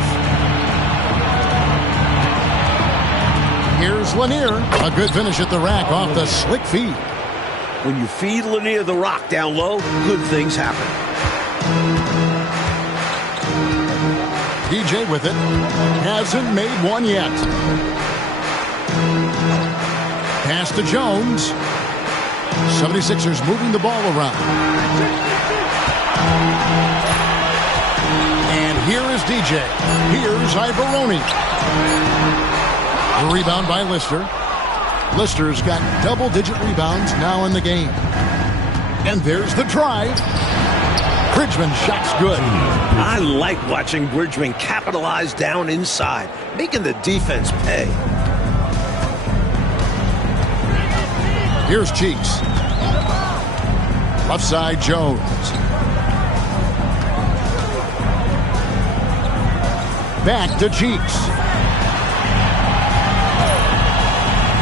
Here's Lanier. A good finish at the rack off the slick feed. When you feed Lanier the rock down low, good things happen. DJ with it. Hasn't made one yet. Pass to Jones. 76ers moving the ball around. And here is DJ. Here's Ivoroni. The rebound by Lister. Lister's got double-digit rebounds now in the game. And there's the drive. Bridgman shot's good. I like watching Bridgman capitalize down inside, making the defense pay. Here's Cheeks. Left side, Jones. Back to Cheeks.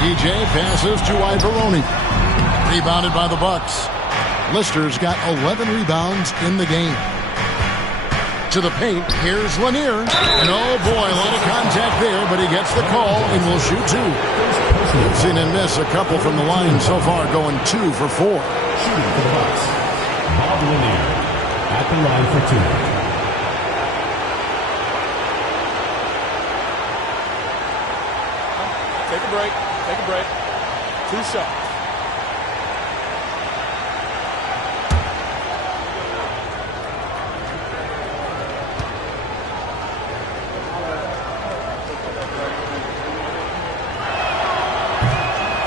DJ passes to Ivoroni. Rebounded by the Bucks. Lister's got 11 rebounds in the game. To the paint, here's Lanier. And oh boy, a lot of contact there, but he gets the call and will shoot 2. We've seen him miss a couple from the line so far, going 2 for 4. Shooting for the Bucks. Bob Lanier at the line for 2. Take a break. Take a break. 2 shots.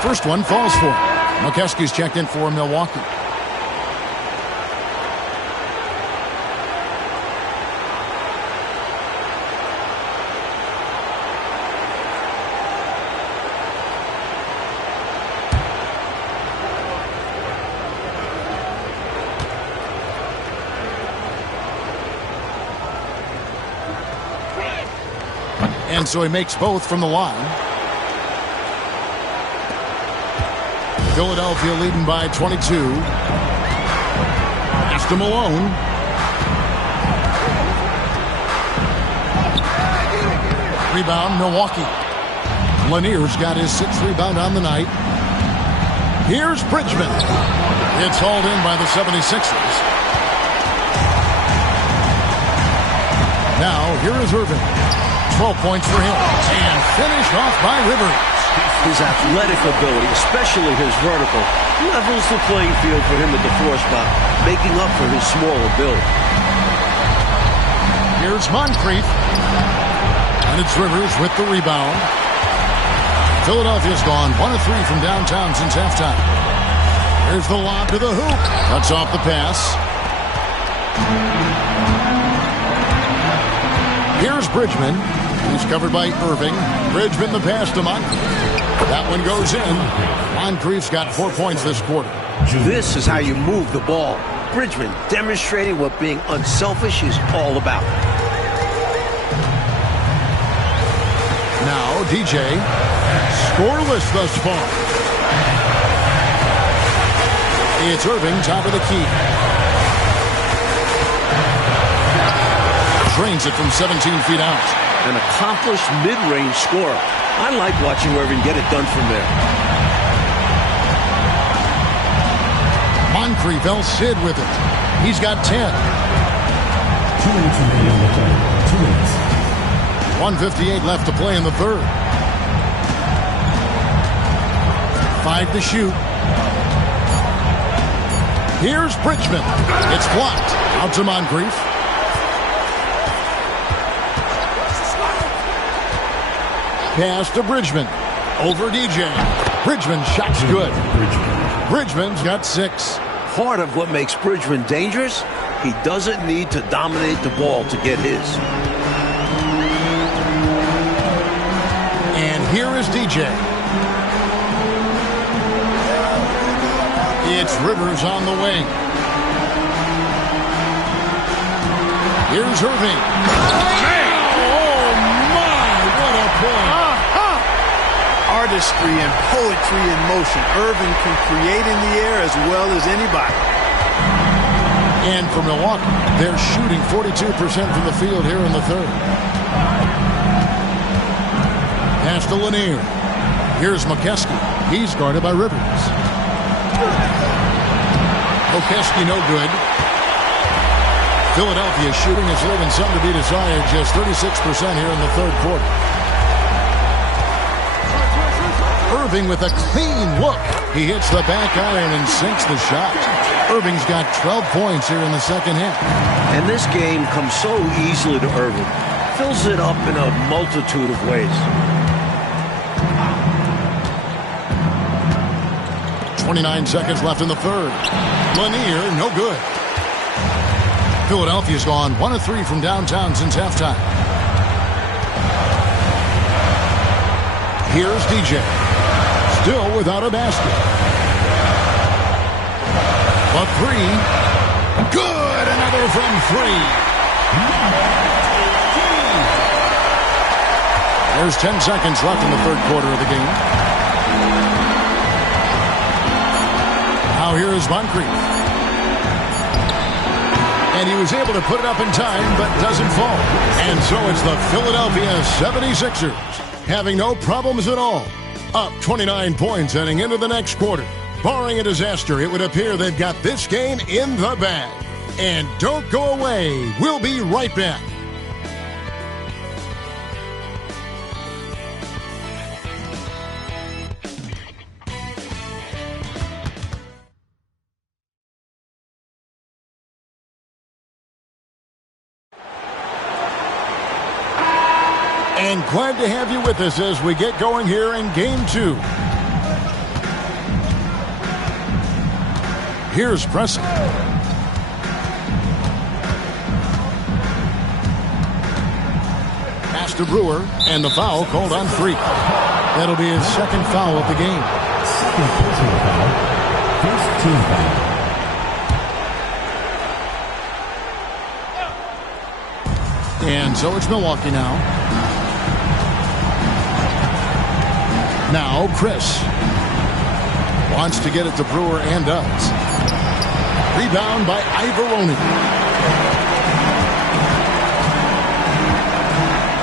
First one falls for him. McKeskey's checked in for Milwaukee. And so he makes both from the line. Philadelphia leading by 22. Pass to Malone. Rebound, Milwaukee. Lanier's got his 6th rebound on the night. Here's Bridgman. It's hauled in by the 76ers. Now, here is Irving. 12 points for him. And finished off by Rivers. His athletic ability, especially his vertical, levels the playing field for him at the 4 spot, making up for his smaller build. Here's Moncrief. And it's Rivers with the rebound. Philadelphia's gone 1 of 3 from downtown since halftime. Here's the lob to the hoop. Cuts off the pass. Here's Bridgman. He's covered by Irving. Bridgman the pass to Moncrief. That one goes in. Moncrief's got 4 points this quarter. This is how you move the ball. Bridgman demonstrating what being unselfish is all about. Now DJ, scoreless thus far. It's Irving, top of the key. Drains it from 17 feet out. An accomplished mid-range scorer. I like watching Irving get it done from there. Moncrief El Cid with it. He's got 10. 2 minutes remaining in the third. 2 minutes. 1:58 left to play in the third. 5 to shoot. Here's Bridgman. It's blocked. Out to Moncrief. Pass to Bridgman. Over DJ. Bridgman shot's good. Bridgman's got 6. Part of what makes Bridgman dangerous, he doesn't need to dominate the ball to get his. And here is DJ. It's Rivers on the wing. Here's Irving. Oh, my, what a play. Artistry and poetry in motion. Irving can create in the air as well as anybody. And for Milwaukee, they're shooting 42% from the field here in the third. Pass to Lanier. Here's McKeskey. He's guarded by Rivers. McKeskey no good. Philadelphia shooting is leaving some to be desired. Just 36% here in the third quarter. Irving with a clean look. He hits the back iron and sinks the shot. Irving's got 12 points here in the second half. And this game comes so easily to Irving. Fills it up in a multitude of ways. 29 seconds left in the third. Lanier, no good. Philadelphia's gone 1 of 3 from downtown since halftime. Here's DJ. Still without a basket. A 3. Good! Another from 3. There's 10 seconds left in the third quarter of the game. Now here is Moncrief. And he was able to put it up in time, but doesn't fall. And so it's the Philadelphia 76ers having no problems at all. Up 29 points heading into the next quarter. Barring a disaster, it would appear they've got this game in the bag. And don't go away. We'll be right back. And glad to have you with us as we get going here in Game 2. Here's Preston. Pass to Brewer, and the foul called on Freak. That'll be his second foul of the game. Second personal foul. First team foul. And so it's Milwaukee now. Now Chris wants to get it to Brewer and does. Rebound by Ivoroni.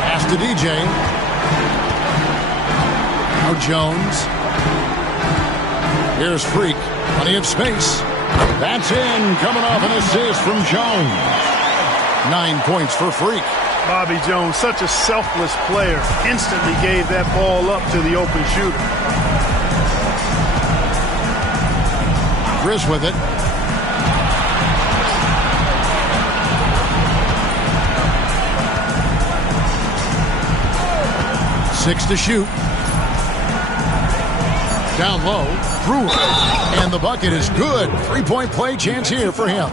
Pass to DJ. Now Jones. Here's Freak. Plenty of space. That's in. Coming off an assist from Jones. 9 points for Freak. Bobby Jones, such a selfless player, instantly gave that ball up to the open shooter. Chris with it. Six to shoot. Down low, Brewer. And the bucket is good. 3-point play chance here for him.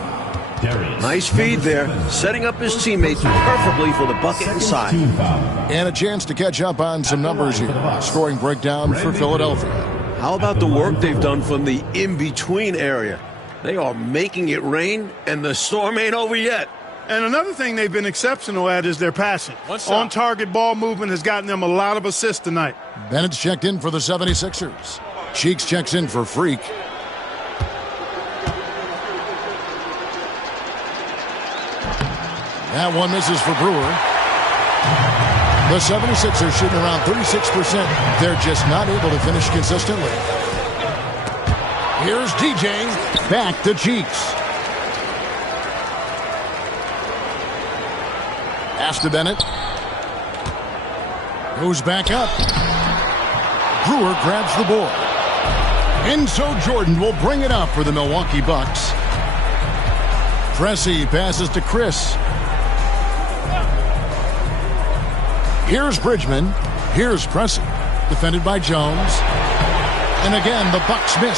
Nice feed there, setting up his teammates perfectly for the bucket inside. And a chance to catch up on some numbers here. Scoring breakdown for Philadelphia. How about the work they've done from the in-between area? They are making it rain, and the storm ain't over yet. And another thing they've been exceptional at is their passing. On-target ball movement has gotten them a lot of assists tonight. Bennett's checked in for the 76ers. Cheeks checks in for Freak. That one misses for Brewer. The 76ers shooting around 36%. They're just not able to finish consistently. Here's DJ. Back to Cheeks. Pass to Bennett. Goes back up. Brewer grabs the board. And so Jordan will bring it up for the Milwaukee Bucks. Pressey passes to Chris. Here's Bridgman. Here's Pressey. Defended by Jones. And again, the Bucks miss.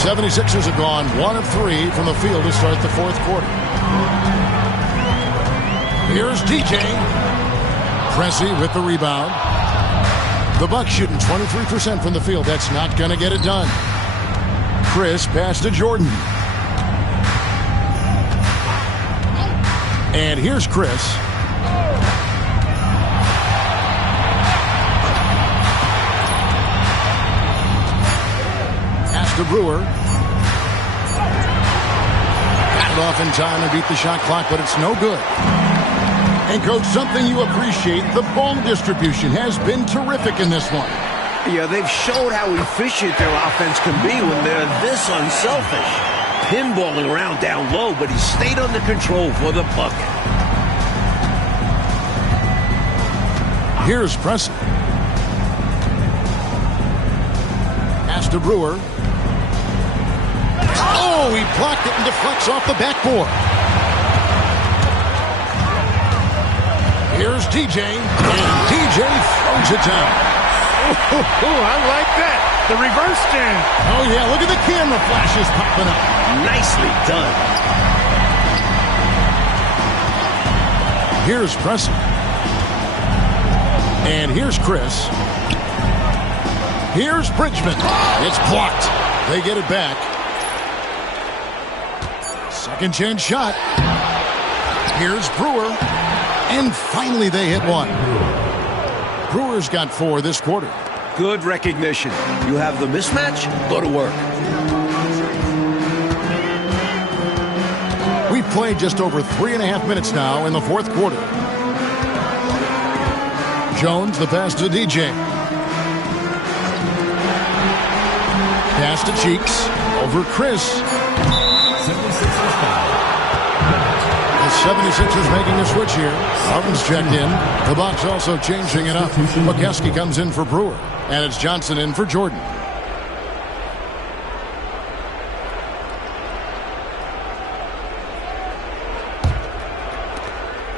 76ers have gone 1 of 3 from the field to start the fourth quarter. Here's DJ. Pressey with the rebound. The Bucks shooting 23% from the field. That's not going to get it done. Chris pass to Jordan. And here's Chris. Pass to Brewer. Got it off in time and beat the shot clock, but it's no good. And, Coach, something you appreciate, the ball distribution has been terrific in this one. Yeah, they've showed how efficient their offense can be when they're this unselfish. Pinballing around down low, but he stayed under control for the bucket. Here's Pressey. Pass to Brewer. Oh, he blocked it and deflects off the backboard. Here's DJ, and DJ throws it down. Oh, I like that. The reverse jam. Oh, yeah, look at the camera flashes popping up. Nicely done. Here's Pressey. And here's Chris. Here's Bridgman. It's blocked. They get it back. Second chance shot. Here's Brewer. And finally they hit one. Brewer's got 4 this quarter. Good recognition. You have the mismatch, go to work. We've played just over 3.5 minutes now in the fourth quarter. Jones, the pass to DJ. Pass to Cheeks. Over Chris. The 76ers making a switch here. Martin's checked in. The Bucks also changing it up. McKeskey comes in for Brewer. And it's Johnson in for Jordan.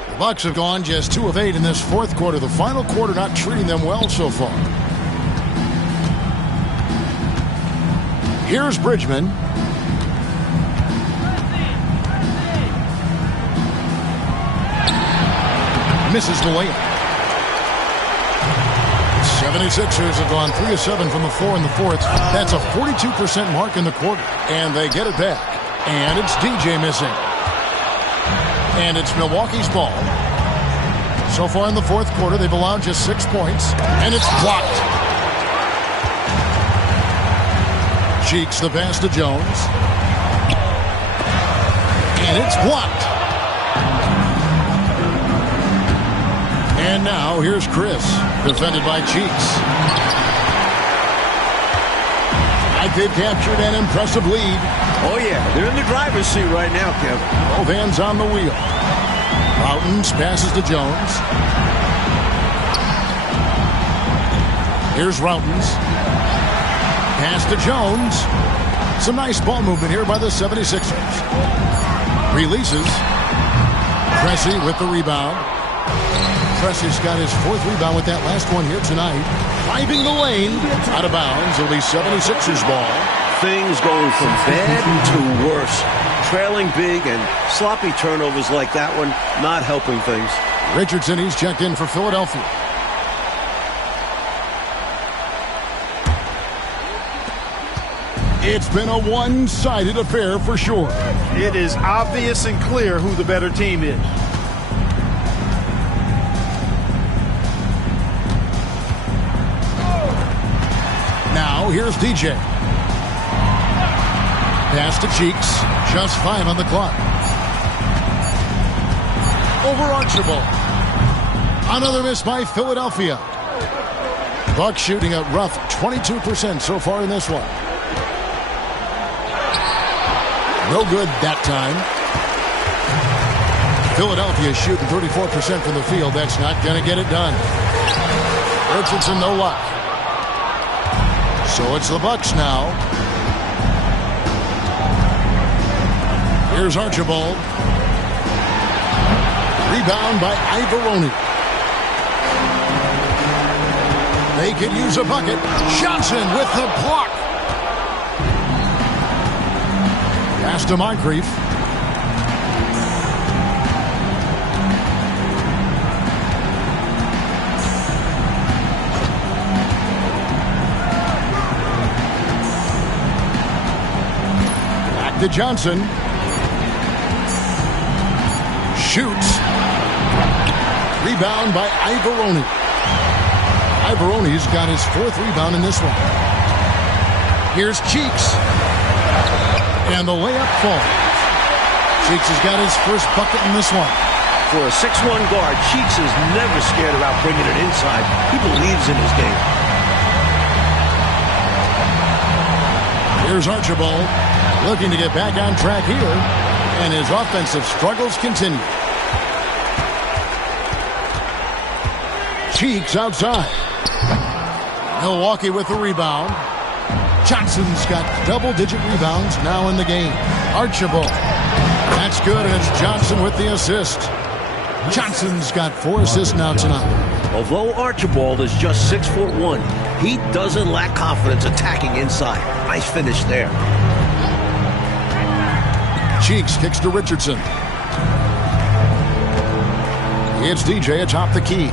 The Bucks have gone just 2 of 8 in this fourth quarter. The final quarter not treating them well so far. Here's Bridgman. Misses the layup. 76ers have gone 3 of 7 from the floor in the fourth. That's a 42% mark in the quarter. And they get it back. And it's DJ missing. And it's Milwaukee's ball. So far in the fourth quarter, they've allowed just 6 points. And it's blocked. Cheeks the pass to Jones. And it's blocked. And now here's Chris, defended by Cheeks. like they've captured an impressive lead. Oh, yeah. They're in the driver's seat right now, Kevin. Both hands on the wheel. Mountains passes to Jones. Here's Routens. Pass to Jones. Some nice ball movement here by the 76ers. Releases. Pressey with the rebound. Pressey's got his 4th rebound with that last one here tonight. Driving the lane. Out of bounds. It'll be 76ers ball. Things going from bad to worse. Trailing big and sloppy turnovers like that one, not helping things. Richardson, he's checked in for Philadelphia. It's been a one-sided affair for sure. It is obvious and clear who the better team is. Now, here's DJ. Pass to Cheeks. Just 5 on the clock. Over Archibald. Another miss by Philadelphia. Bucks shooting a rough 22% so far in this one. No good that time. Philadelphia shooting 34% from the field. That's not going to get it done. Richardson, no luck. So it's the Bucks now. Here's Archibald. Rebound by Ivoroni. They could use a bucket. Johnson with the block. Pass to Moncrief. Back to Johnson. Shoots. Rebound by Ivoroni. Ivoroni's got his 4th rebound in this one. Here's Cheeks. And the layup falls. Cheeks has got his first bucket in this one. For a 6'1 guard, Cheeks is never scared about bringing it inside. He believes in his game. Here's Archibald looking to get back on track here. And his offensive struggles continue. Cheeks outside. Milwaukee with the rebound. Johnson's got double-digit rebounds now in the game. Archibald. That's good, and it's Johnson with the assist. Johnson's got 4 assists now tonight. Although Archibald is just 6'1", he doesn't lack confidence attacking inside. Nice finish there. Cheeks kicks to Richardson. It's DJ atop the key.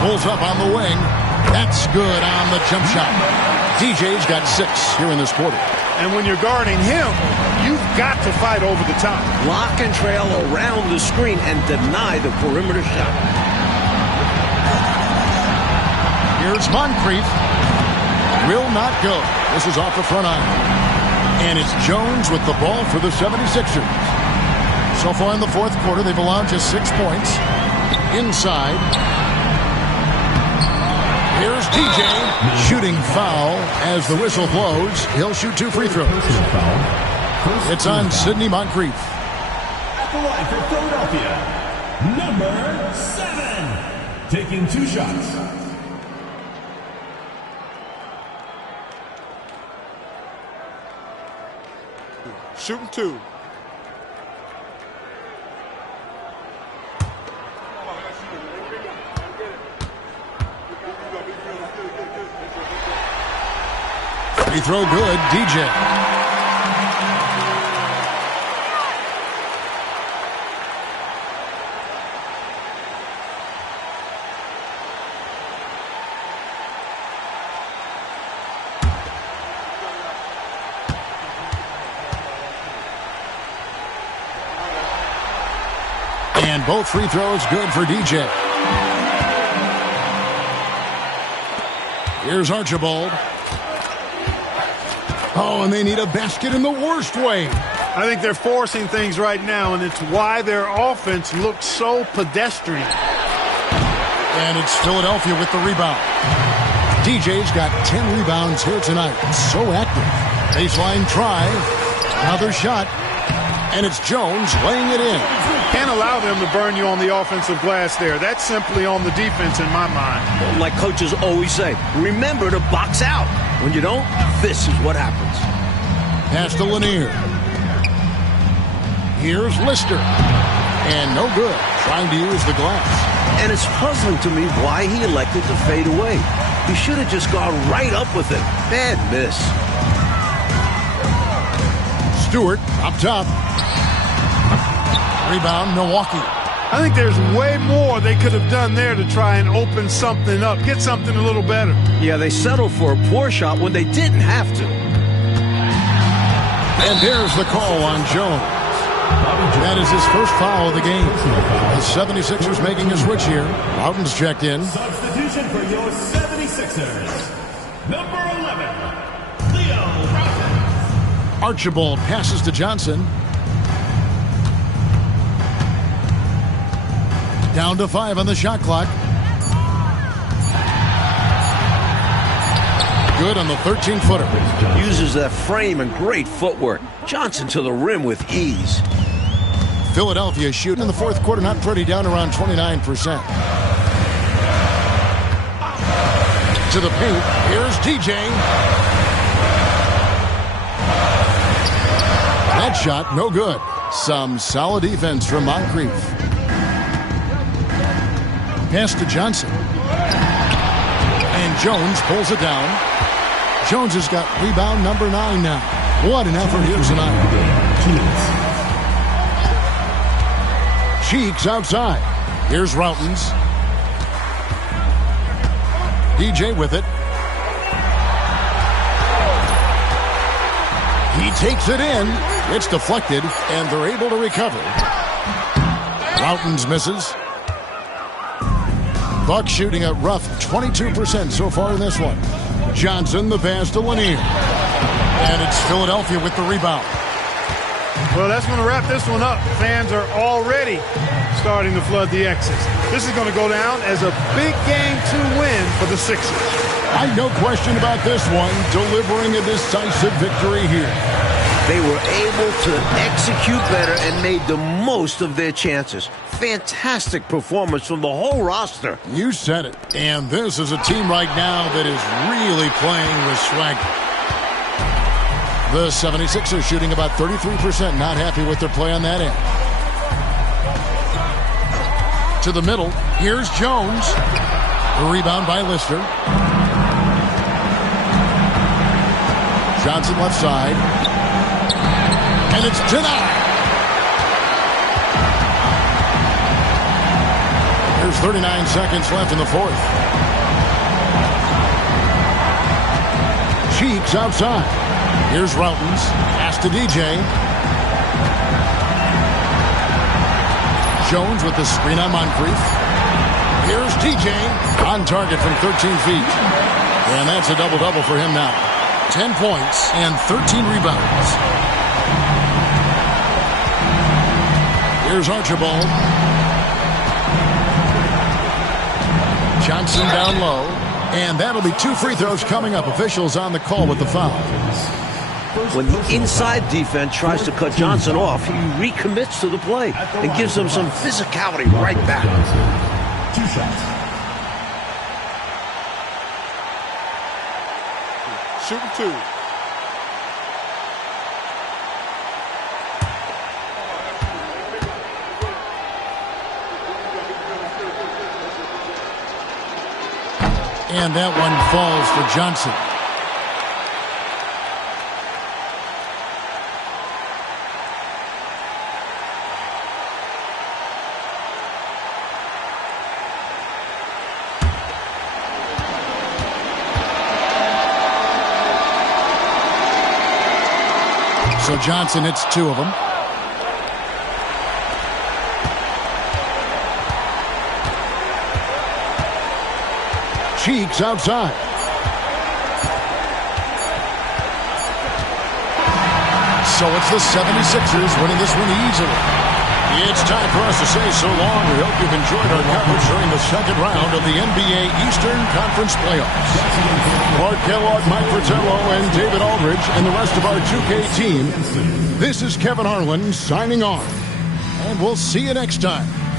Pulls up on the wing. That's good on the jump shot. DJ's got 6 here in this quarter. And when you're guarding him, you've got to fight over the top. Lock and trail around the screen and deny the perimeter shot. Here's Moncrief. Will not go. This is off the front iron. And it's Jones with the ball for the 76ers. So far in the 4th quarter, they've allowed just 6 points. Inside. Here's DJ, shooting foul as the whistle blows. He'll shoot 2 free throws. It's on Sidney Moncrief. At the line for Philadelphia, number 7, taking 2 shots. Shooting 2. Free throw good, DJ. And both free throws good for DJ. Here's Archibald. Oh, and they need a basket in the worst way. I think they're forcing things right now, and it's why their offense looks so pedestrian. And it's Philadelphia with the rebound. DJ's got 10 rebounds here tonight. So active. Baseline try. Another shot. And it's Jones laying it in. Can't allow them to burn you on the offensive glass there. That's simply on the defense in my mind. Like coaches always say, remember to box out. When you don't, this is what happens. Pass to Lanier. Here's Lister. And no good. Trying to use the glass. And it's puzzling to me why he elected to fade away. He should have just gone right up with it. Bad miss. Stewart up top. Rebound, Milwaukee. I think there's way more they could have done there to try and open something up, get something a little better. Yeah, they settled for a poor shot when they didn't have to. And there's the call on Jones. That is his first foul of the game. The 76ers making a switch here. Houghton's checked in. Substitution for your 76ers. Number 11, Leo Houghton. Archibald passes to Johnson. Down to 5 on the shot clock. Good on the 13-footer. Uses that frame and great footwork. Johnson to the rim with ease. Philadelphia shooting in the fourth quarter, not pretty, down around 29%. To the paint. Here's DJ. That shot, no good. Some solid defense from Moncrief. Pass to Johnson. And Jones pulls it down. Jones has got rebound number 9 now. What an effort here tonight. Cheeks outside. Here's Routens. DJ with it. He takes it in. It's deflected, and they're able to recover. Routens misses. Bucks shooting a rough 22% so far in this one. Johnson, the pass to Lanier. And it's Philadelphia with the rebound. Well, that's going to wrap this one up. Fans are already starting to flood the X's. This is going to go down as a big game to win for the Sixers. I no question about this one, delivering a decisive victory here. They were able to execute better and made the most of their chances. Fantastic performance from the whole roster. You said it. And this is a team right now that is really playing with swagger. The 76ers shooting about 33%, not happy with their play on that end. To the middle, here's Jones. The rebound by Lister. Johnson left side. And it's denied. There's 39 seconds left in the fourth. Cheeks outside. Here's Routens. Pass to DJ. Jones with the screen on Moncrief. Here's DJ. On target from 13 feet. And that's a double-double for him now. 10 points and 13 rebounds. Here's Archibald. Johnson down low. And that'll be 2 free throws coming up. Officials on the call with the foul. When the inside defense tries to cut Johnson off, he recommits to the play and gives them some physicality right back. 2 shots. Shooting 2. And that one falls for Johnson. So Johnson hits 2 of them. Cheeks outside. So it's the 76ers winning this one easily. It's time for us to say so long. We hope you've enjoyed our coverage during the second round of the NBA Eastern Conference Playoffs. Mark Kellogg, Mike Fratello, and David Aldridge, and the rest of our 2K team. This is Kevin Harlan signing off. And we'll see you next time.